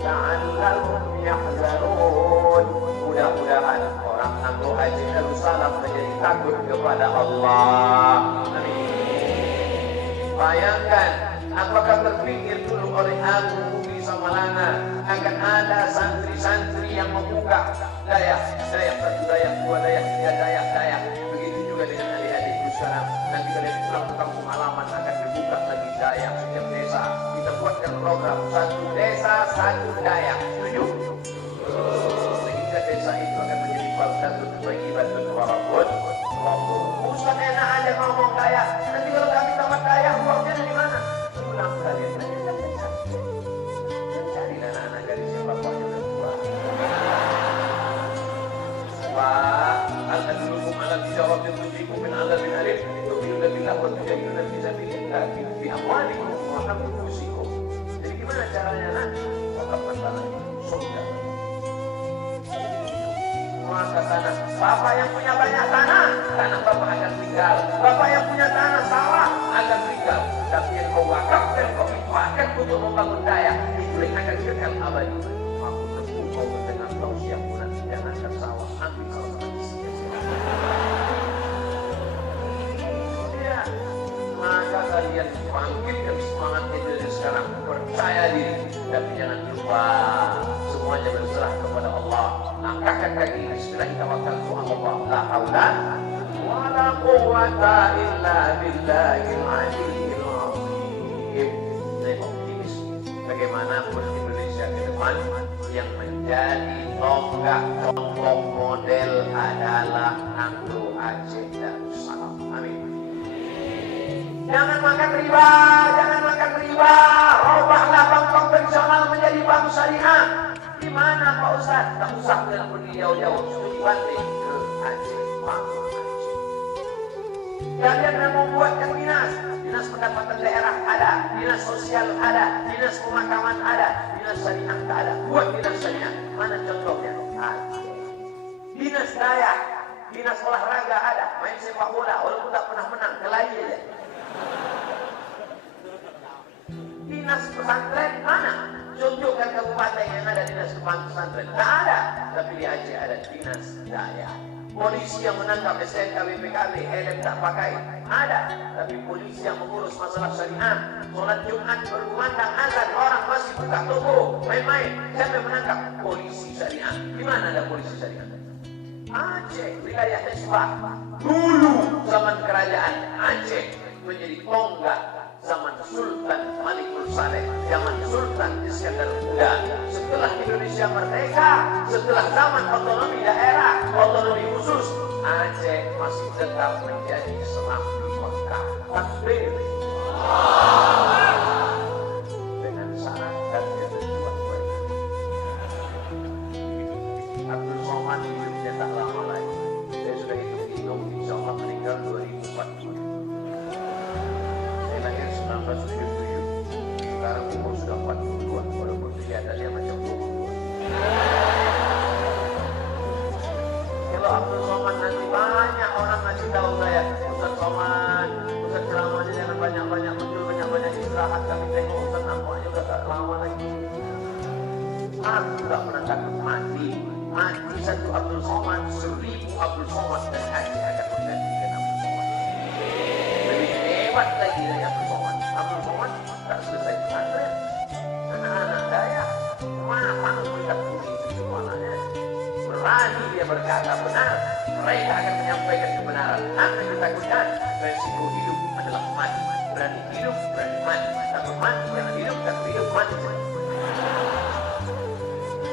La'allahum yahzarun, mudah-mudahan orang Nanggo Haji Darussalam menjadi takut kepada Allah. Amin. Bayangkan, apakah terpikir dulu oleh Abu Budi Samalana akan ada santri-santri yang membuka Dayak satu, Dayak dua, Dayak tiga, Dayak. Begitu juga dengan adik-adikku sekarang. Nanti kalian pulang ke kampung halaman akan dibuka lagi Dayak setiap desa. Kita buatkan program satu desa satu Dayak. Setuju? Sehingga desa itu akan menjadi baldatun thayyibatun wa rabbun ghafur. Ustaz enak aja ngomong Dayak. Nanti kalau kami tamat Dayak, uangnya dari mana? Pulang kalian aja ke desa. Cari anak-anak dari siapa bapaknya berdua. Pak, al-adlukum ala tijaratin tujikum min azabin alim. Tu'minuna billah wa tujahiduna fi sabilillah bi amwalikum wa anfusikum. Jadi gimana caranya nak? Wakafkan tanah surga. tanah. Bapak yang punya banyak tanah, tanah bapak akan tinggal. Bapak yang punya tanah sawah akan tinggal. Tapi yang kau wakafkan, kau infakkan untuk membangun daya, itu yang akan kekal abadi. Aku menunggu kau mendengar tausiah bulan, jangankan sawah, ambil sawah mati sia-sia. Ya, maka kalian bangkitkan semangatnya dari sekarang, percaya diri, tapi jangan lupa semuanya berserah kepada Allah. Angkatkan kaki, bismillahirrahmanirrahim. Allah, la haula wa la quwwata illa billahil aliyyil azim. Saya optimis bagaimanapun Indonesia ke depan, yang menjadi tonggak contoh model adalah Anglo Aceh Darussalam. Amin. Jangan makan riba, jangan makan riba. Robahlah bank konvensional menjadi bank syariah. Di mana Pak Ustaz? Tak usah pergi jauh-jauh, studi banding ke Aceh, Bank Aceh. Kalian yang membuatkan dinas pendapatan daerah ada, dinas sosial ada, dinas pemakaman ada, dinas syariah ada. Buat dinas syariah, mana contohnya? Aceh. Dinas daya, dinas olahraga ada, main sepak bola walaupun tak pernah menang, kelahi aja. Dinas pesantren mana? Tunjukkan kabupaten yang ada dinas pesantren. Tak ada. Tapi di Aceh ada dinas daya. Polisi yang menangkap STNK BPKB, helm tak pakai, ada. Tapi polisi yang mengurus masalah syariah, sholat Jumat berkumandang azan, orang masih buka toko, main-main. Siapa yang menangkap? Polisi syariah. Di mana ada polisi syariah? Aceh, wilayah Hizbah. Dulu zaman kerajaan Aceh menjadi tonggak zaman Sultan Malikul Saleh, zaman Sultan Iskandar Muda. Setelah Indonesia merdeka, setelah zaman otonomi daerah, otonomi khusus, Aceh masih tetap menjadi serambi Mekah. Takbir. Dengan syarat dan ketentuan mereka. Abdul Somad hidupnya tak lama lagi. Saya sudah hitung-hitung, insya Allah meninggal 2040. Lahir 1977, sekarang umur sudah 42, walaupun kelihatannya macam 22. Kalau Abdul Somad nanti banyak orang ngasih tahu saya, Ustaz Somad, Ustaz ceramahnya jangan banyak-banyak muncul, banyak-banyak istirahat, kami tengok Ustaz nampaknya udah tak lama lagi. Aku tak pernah takut mati. Mati satu Abdul Somad, 1000 Abdul Somad dan Aceh akan menggantikan Abdul Somad. Lebih hebat lagi dari Abdul Somad. Abdul Somad tak selesai pesantren. Anak-anak daya matang melihat bumi itu semuanya. Berani dia berkata benar. Mereka akan menyampaikan kebenaran. Apa yang ditakutkan? Resiko hidup adalah mati. Berani hidup, berani mati. Takut mati, jangan hidup. Takut hidup, mati.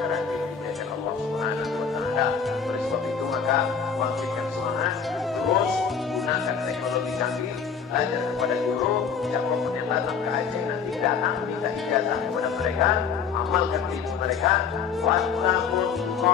Nanti dijaga Allah Subhanahu wa Ta'ala. Oleh sebab itu maka bangkitkan semangat, terus gunakan teknologi canggih, belajar kepada guru. Siapapun yang datang ke Aceh nanti datang minta ijazah kepada mereka, amalkan ilmu mereka. Wattaqullah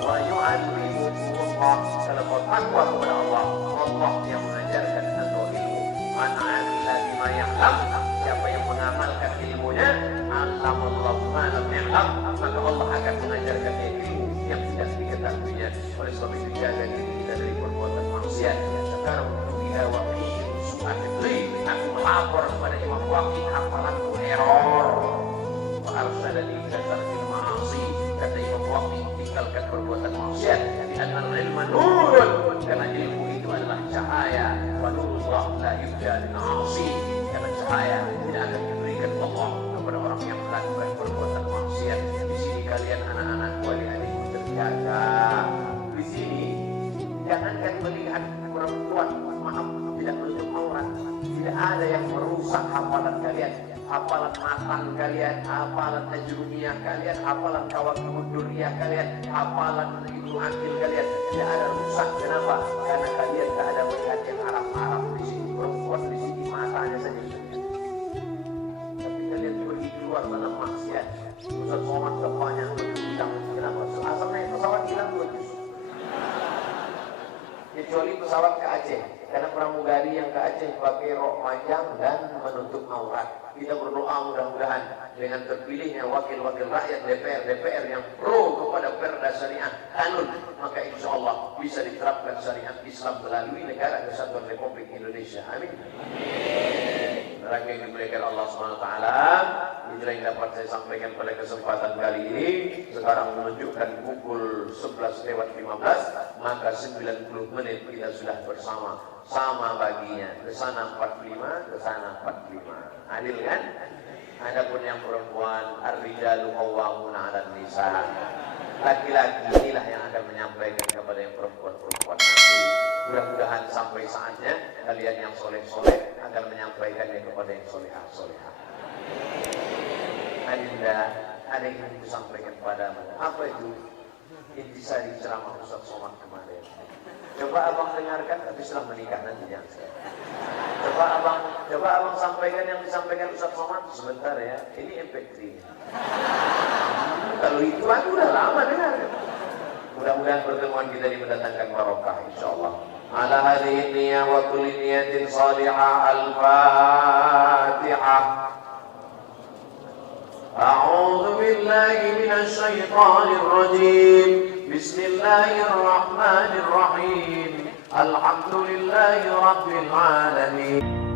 wa yu'allimukumullah. Kalau kau takwa kepada Allah, Allah yang mengajarkan engkau ilmu. Man 'amila bima ya'lam, siapa yang mengamalkan ilmunya, Alhamdulillah ma lam ya'lam, maka Allah akan mengajarkan ilmu yang tidak diketahuinya. Oleh sebab itu jaga diri kita dari perbuatan maksiat. Sekarang bila waktu su'ahidli, aku melapor kepada Imam Waqi, hafalanku error. Harus ada di tarkil ma'asi. Kata Imam Waqi, tinggalkan perbuatan maksiat. Karena ilmu nurun, karena ilmu itu adalah cahaya. Wa nurullah la yubda lil 'asi. Karena cahaya tidak akan diberikan Allah kepada orang yang melakukan perbuatan maksiat. Di sini kalian anak-anak adik-adikku terjaga. Di sini jangankan melihat perempuan, maaf, tidak menutup aurat, tidak ada yang merusak hafalan kalian, hafalan matan kalian, hafalan tajrumiyah kalian, hafalan kawakibud duriyah kalian, hafalan ilmu akil kalian, tidak ada rusak. Kenapa? Karena kalian tak ada melihat yang Arab-Arab di sini, perempuan di sini matanya saja. Tapi kalian pergi di luar sana maksiat. Ustaz Somad banyak berbincang. Kenapa? Asal naik pesawat hilang 2 juz. Kecuali pesawat ke Aceh. Karena pramugari yang ke Aceh pakai rok panjang dan menutup aurat. Kita berdoa mudah-mudahan dengan terpilihnya wakil-wakil rakyat DPR yang pro kepada perda syariah kanun, maka insya Allah bisa diterapkan syariat Islam melalui negara kesatuan Republik Indonesia. Amin. Orang yang dimuliakan Allah SWT, inilah yang dapat saya sampaikan pada kesempatan kali ini. Sekarang menunjukkan pukul 11:15, maka 90 menit kita sudah bersama. Sama baginya, ke sana 45, ke sana 45. Adil kan? Adapun yang perempuan, ar-rijalu qawwamuna 'alan nisa. Laki-laki inilah yang akan menyampaikan kepada yang perempuan-perempuan nanti. Mudah-mudahan sampai saatnya kalian yang soleh-soleh akan menyampaikannya kepada yang solehah-solehah. Adinda, ada yang ingin kusampaikan padamu. Apa itu? Intisari ceramah Ustaz Somad kemarin. Coba abang dengarkan, tapi setelah menikah nanti jangan saya. Coba abang sampaikan yang disampaikan Ustaz Somad sebentar ya. Ini MP3-nya. Kalau itu aku udah lama dengar. Mudah-mudahan pertemuan kita ini mendatangkan barokah insyaallah. Ala hadhihi niyyah wa kulli niyatin salihah. Al-Fatihah. A'udzu billahi minasy syaithanir rajim. Bismillahirrahmanirrahim. Alhamdulillahi rabbil alamin.